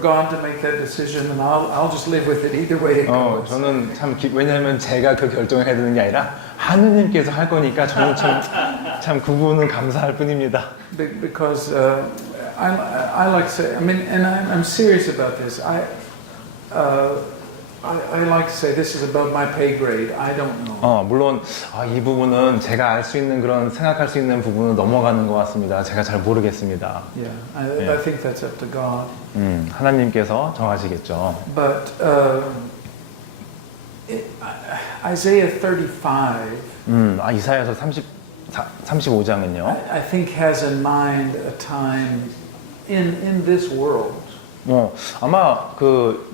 God to make that decision, and I'll just live with it either way it goes. 저는 왜냐하면 제가 그 결정을 해야 되는 게 아니라 하느님께서 할 거니까 저는 참 그 부분은 감사할 뿐입니다. Because I like to say, and I'm serious about this. I like to say this is above my pay grade. I don't know. 물론 이 부분은 제가 알 수 있는 그런 생각할 수 있는 부분은 넘어가는 것 같습니다. 제가 잘 모르겠습니다. Yeah, I think that's up to God. 하나님께서 정하시겠죠. But Isaiah 35. 이사야서 35장은요. I think has in mind a time in this world. 아마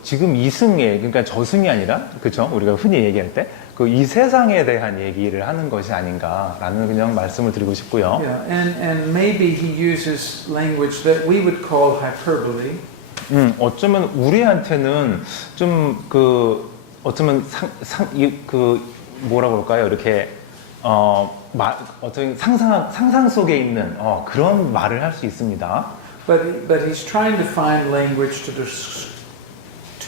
지금 이승에 그러니까 저승이 아니라 그렇죠? 우리가 흔히 얘기할 때 그 이 세상에 대한 얘기를 하는 것이 아닌가라는 그냥 말씀을 드리고 싶고요. Yeah, and maybe he uses language that we would call hyperbole. 어쩌면 우리한테는 좀 어쩌면 뭐라고 그럴까요? 이렇게 어떤 상상 속에 있는 그런 말을 할 수 있습니다. But he's trying to find language to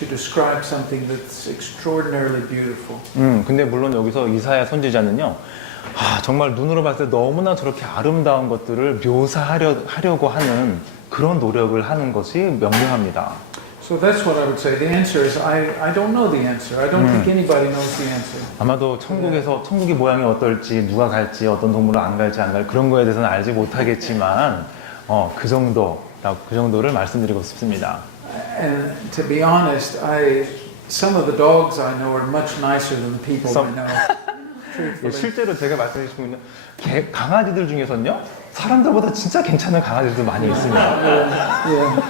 describe something that's extraordinarily beautiful. 근데 물론 여기서 이사야 선지자는요, 정말 눈으로 봤을 때 너무나 저렇게 아름다운 것들을 묘사하려고 하는 그런 노력을 하는 것이 명료합니다. So that's what I would say. The answer is I don't know the answer. I don't think anybody knows the answer. 아마도 천국의 모양이 어떨지, 누가 갈지, 어떤 동물은 안 갈지 그런 거에 대해서는 알지 못하겠지만, 그 정도를 말씀드리고 싶습니다. And to be honest, some of the dogs I know are much nicer than the people I know. Truthfully. 실제로 제가 말씀드리고 싶은 건 강아지들 중에서는요, 사람들보다 진짜 괜찮은 강아지들도 많이 있습니다. Yeah.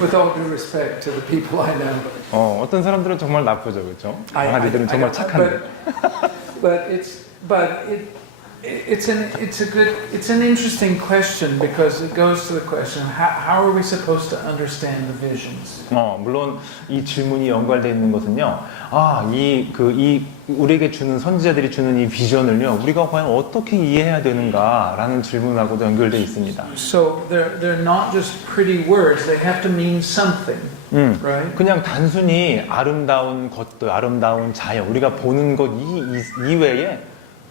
With all due respect to the people I know. 어떤 사람들은 정말 나쁘죠, 그렇죠? 강아지들은 정말 착한데. It's an interesting question because it goes to the question how are we supposed to understand the visions? 물론 이 질문이 연관되어 있는 것은요. 우리에게 주는 선지자들이 주는 이 비전을요. 우리가 과연 어떻게 이해해야 되는가라는 질문하고도 연결되어 있습니다. So they're not just pretty words. They have to mean something. Right? 그냥 단순히 아름다운 것들, 아름다운 자연, 우리가 보는 것 이외에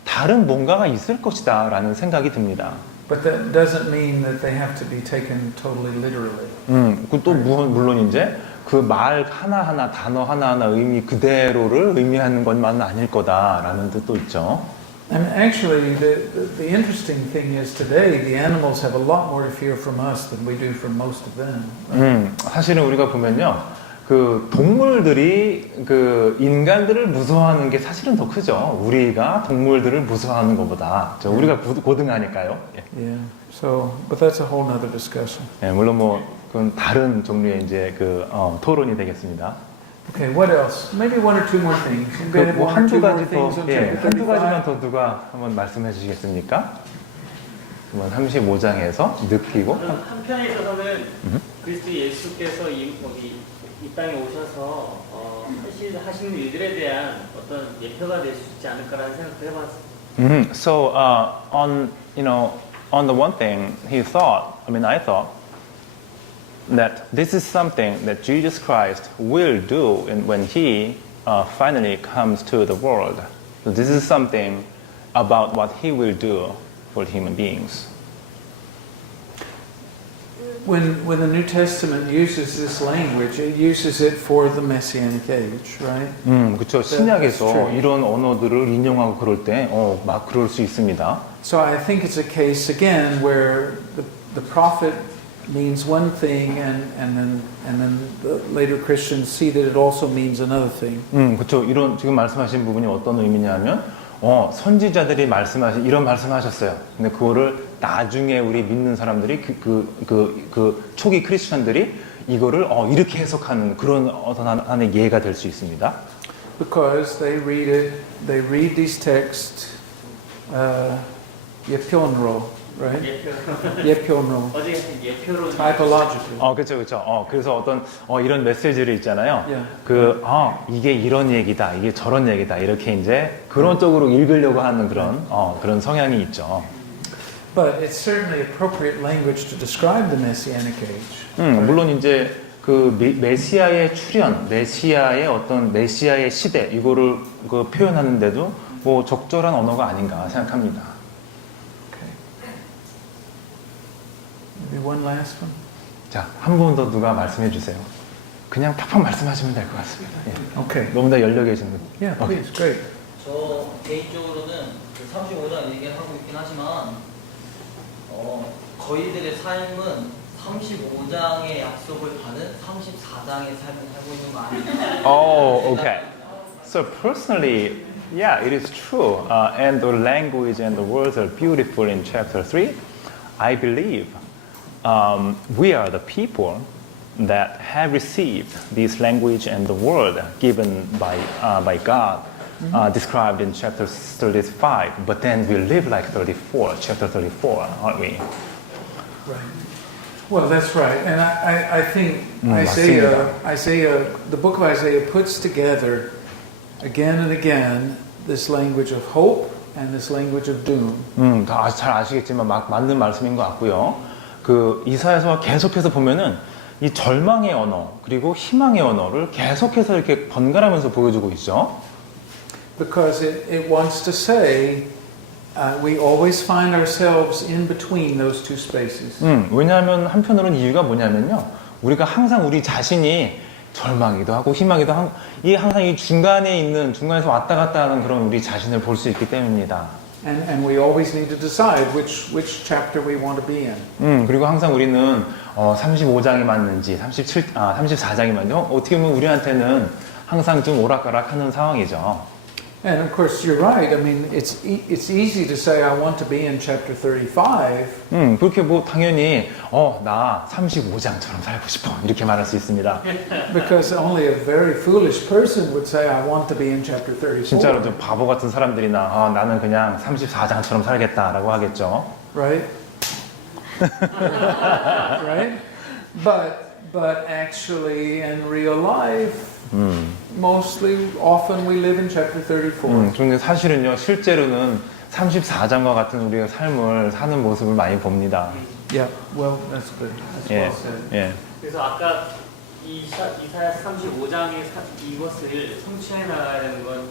다른 뭔가가 있을 것이다라는 생각이 듭니다. But that doesn't mean that they have to be taken totally literally. 또 물론 이제 그 말 하나하나, 단어 하나하나 의미 그대로를 의미하는 것만은 아닐 거다라는 뜻도 있죠. And actually, the interesting thing is today the animals have a lot more to fear from us than we do from most of them. 사실은 우리가 보면요. 동물들이 인간들을 무서워하는 게 사실은 더 크죠. 우리가 동물들을 무서워하는 것보다. 우리가 고등하니까요. Yeah. So, but that's a whole other discussion. 물론 그건 다른 종류의 이제 토론이 되겠습니다. Okay, what else? Maybe one or two more things. Maybe one or two more things on chapter 한두 가지만 35. 더 누가 한번 말씀해 주시겠습니까? 35장에서 느끼고 한편에 있어서는 그리스도 예수께서 이 땅에 오셔서 하시는 일들에 대한 어떤 예표가 될 수 있지 않을까라는 생각도 해봤습니다. So on the one thing I thought that this is something that Jesus Christ will do when He finally comes to the world. So this is something about what He will do for human beings. When the New Testament uses this language, it uses it for the Messianic age, right? 그렇죠. That's 신약에서 true. 이런 언어들을 인용하고 그럴 때, 막 그럴 수 있습니다. So I think it's a case again where the prophet means one thing, and then the later Christians see that it also means another thing. 그렇죠. 이런 지금 말씀하신 부분이 어떤 의미냐면, 선지자들이 이런 말씀하셨어요. 근데 그거를 나중에 우리 믿는 사람들이 그 초기 크리스천들이 이거를 이렇게 해석하는 그런 어떤 하나의 예가 될 수 있습니다. Because they read these texts, 예편으로, right? 예편으로, 어제 예표로 typological. 그렇죠. 그래서 이런 메시지를 있잖아요. Yeah. 이게 이런 얘기다, 이게 저런 얘기다, 이렇게 이제 그런 쪽으로 읽으려고 하는 그런 성향이 있죠. But it's certainly appropriate language to describe the Messianic age. 물론 이제 그 메시아의 출현, 메시아의 시대 이거를 표현하는데도 뭐 적절한 언어가 아닌가 생각합니다. Okay. Maybe one last one. 자, 한 분 더 누가 말씀해 주세요. 그냥 팍팍 말씀하시면 될 것 같습니다. 예. Okay. 너무 다 열려 계시는 분. Yeah, please. Great. 저 개인적으로는 그 35장 얘기를 하고 있긴 하지만 저희들의 삶은 35장의 약속을 받은 34장의 삶을 살고 있는 거 아니에요? Oh, okay. So personally, yeah, it is true. And the language and the words are beautiful in chapter 3. I believe we are the people that have received this language and the word given by God, described in chapter 35. But then we live like chapter 34, aren't we? Right. Well, that's right. And I think 맞습니다. Isaiah, the book of Isaiah puts together again and again this language of hope and this language of doom. 다 잘 아시겠지만 맞는 말씀인 것 같고요. 그 이사야서가 계속해서 보면은 이 절망의 언어 그리고 희망의 언어를 계속해서 이렇게 번갈아면서 보여주고 있죠. Because it wants to say we always find ourselves in between those two spaces. 왜냐하면 한편으로는 이유가 뭐냐면요. 우리가 항상 우리 자신이 절망이기도 하고 희망이기도 하고 이 항상 이 중간에서 왔다 갔다 하는 그런 우리 자신을 볼 수 있기 때문입니다. And we always need to decide which chapter we want to be in. 그리고 항상 우리는 35장이 맞는지 34장이 맞는지 어떻게 보면 우리한테는 항상 좀 오락가락하는 상황이죠. And of course, you're right. I mean, it's easy to say I want to be in chapter 35. 그렇게 뭐 당연히 나 35장처럼 살고 싶어 이렇게 말할 수 있습니다. Because only a very foolish person would say I want to be in chapter 34. 진짜로 좀 바보 같은 사람들이나 나는 그냥 34장처럼 살겠다라고 하겠죠. Right? Right? But actually in real life often we live in chapter 34. 그런데 사실은요, 실제로는 34장과 같은 우리의 삶을 사는 모습을 많이 봅니다. Yeah, well, that's good. That's 예, well said. 예. 그래서 아까 이사야 35장의 이것을 성취해 나가야 되는 건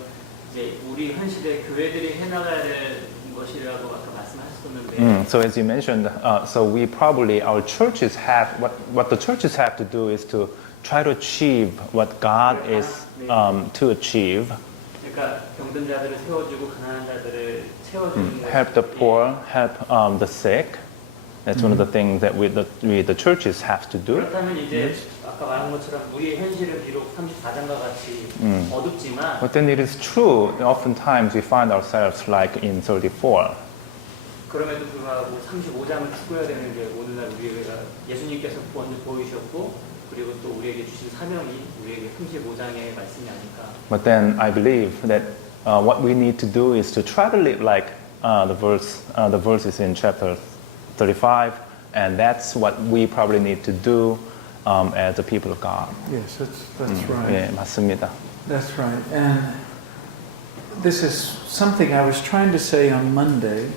이제 우리 현 시대 교회들이 해 나가야 될 것이라고 아까 말씀하셨었는데. So as you mentioned, so we probably our churches have what the churches have to do is to try to achieve what God is to achieve. 그러니까 병든 자들을 세워주고 가난한 자들을 채워주는 것. Help the poor, help the sick. That's one of the things that the churches have to do. 그렇다면 이제 아까 말한 것처럼 우리의 현실은 비록 34장과 같이 어둡지만 But then it is true. Oftentimes we find ourselves like in 34. 그럼에도 불구하고 35장을 추구해야 되는 게 오늘날 우리가 예수님께서 먼저 보이셨고 그리고 또 우리에게 주신 사명이 우리에게 35장의 말씀이 아닐까. But then I believe that what we need to do is to try to live like the verses in chapter 35, and that's what we probably need to do as the people of God. Yes, that's right. 예, 맞습니다. That's right. And this is something I was trying to say on Monday.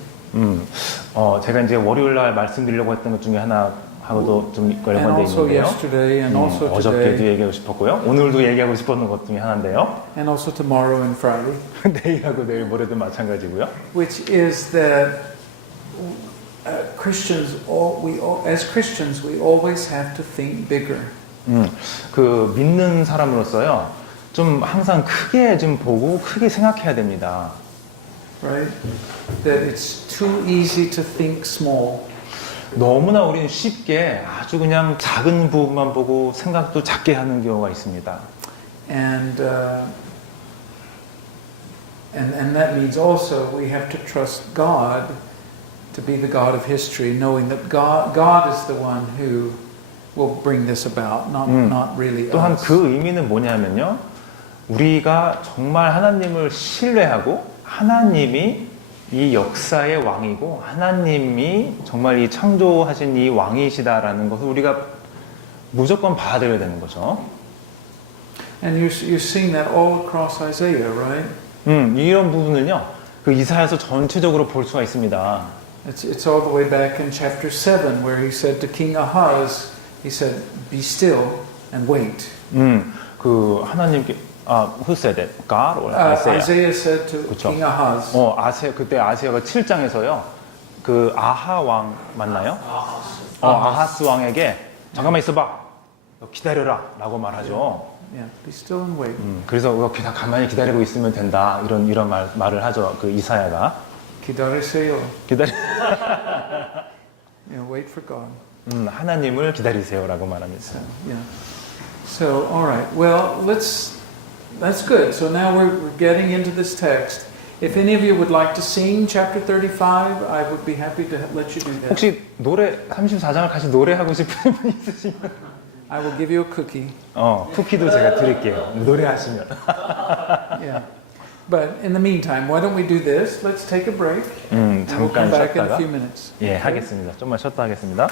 제가 이제 월요일 날 말씀드리려고 했던 것 중에 하나 하고도 좀 And 관련돼 also 있는데요. yesterday and also 어저께도 today 얘기하고 싶었고요. 오늘도 얘기하고 싶었던 것 중에 하나인데요. and also tomorrow and Friday, 내일하고 내일 모레도 마찬가지고요. which is that as Christians, we always have to think bigger. 그 믿는 사람으로서요. 좀 항상 크게 좀 보고 크게 생각해야 됩니다. Right? That it's too easy to think small. 너무나 우리는 쉽게 아주 그냥 작은 부분만 보고 생각도 작게 하는 경우가 있습니다. And that means also we have to trust God to be the God of history, knowing that God is the one who will bring this about, not really 또한 us. 그 의미는 뭐냐면요. 우리가 정말 하나님을 신뢰하고 하나님이 이 역사의 왕이고 하나님이 정말 이 창조하신 이 왕이시다라는 것을 우리가 무조건 받아들여야 되는 거죠. And you're seeing that all across Isaiah, right? 이런 부분을요. 그 이사야서 전체적으로 볼 수가 있습니다. It's all the way back in chapter 7 where he said to King Ahaz, he said, "Be still and wait." 그 하나님께 who said it? God or Isaiah? Isaiah said to 그쵸. King Ahaz, 그때 아세아가 7장에서요. 그 아하 왕 맞나요? 아하스 왕에게 잠깐만 있어봐. 너 기다려라라고 말하죠. yeah, be still and wait. 그래서 그렇게 다 가만히 기다리고 있으면 된다. 이런 말을 하죠. 그 이사야가 기다리세요. 기다리 Wait for God. 하나님을 기다리세요라고 말합니다. Yeah. So, all right. Well, that's good. So now we're getting into this text. If any of you would like to sing chapter 35, I would be happy to let you do that. 혹시 노래 34장을 같이 노래하고 싶은 분 있으시면 I will give you a cookie. 쿠키도 제가 드릴게요. 노래하시면. Yeah. But in the meantime, why don't we do this? Let's take a break. And we'll 잠깐 come back in a 쉬었다가 few minutes. 예, 하겠습니다. 좀만 쉬었다 하겠습니다.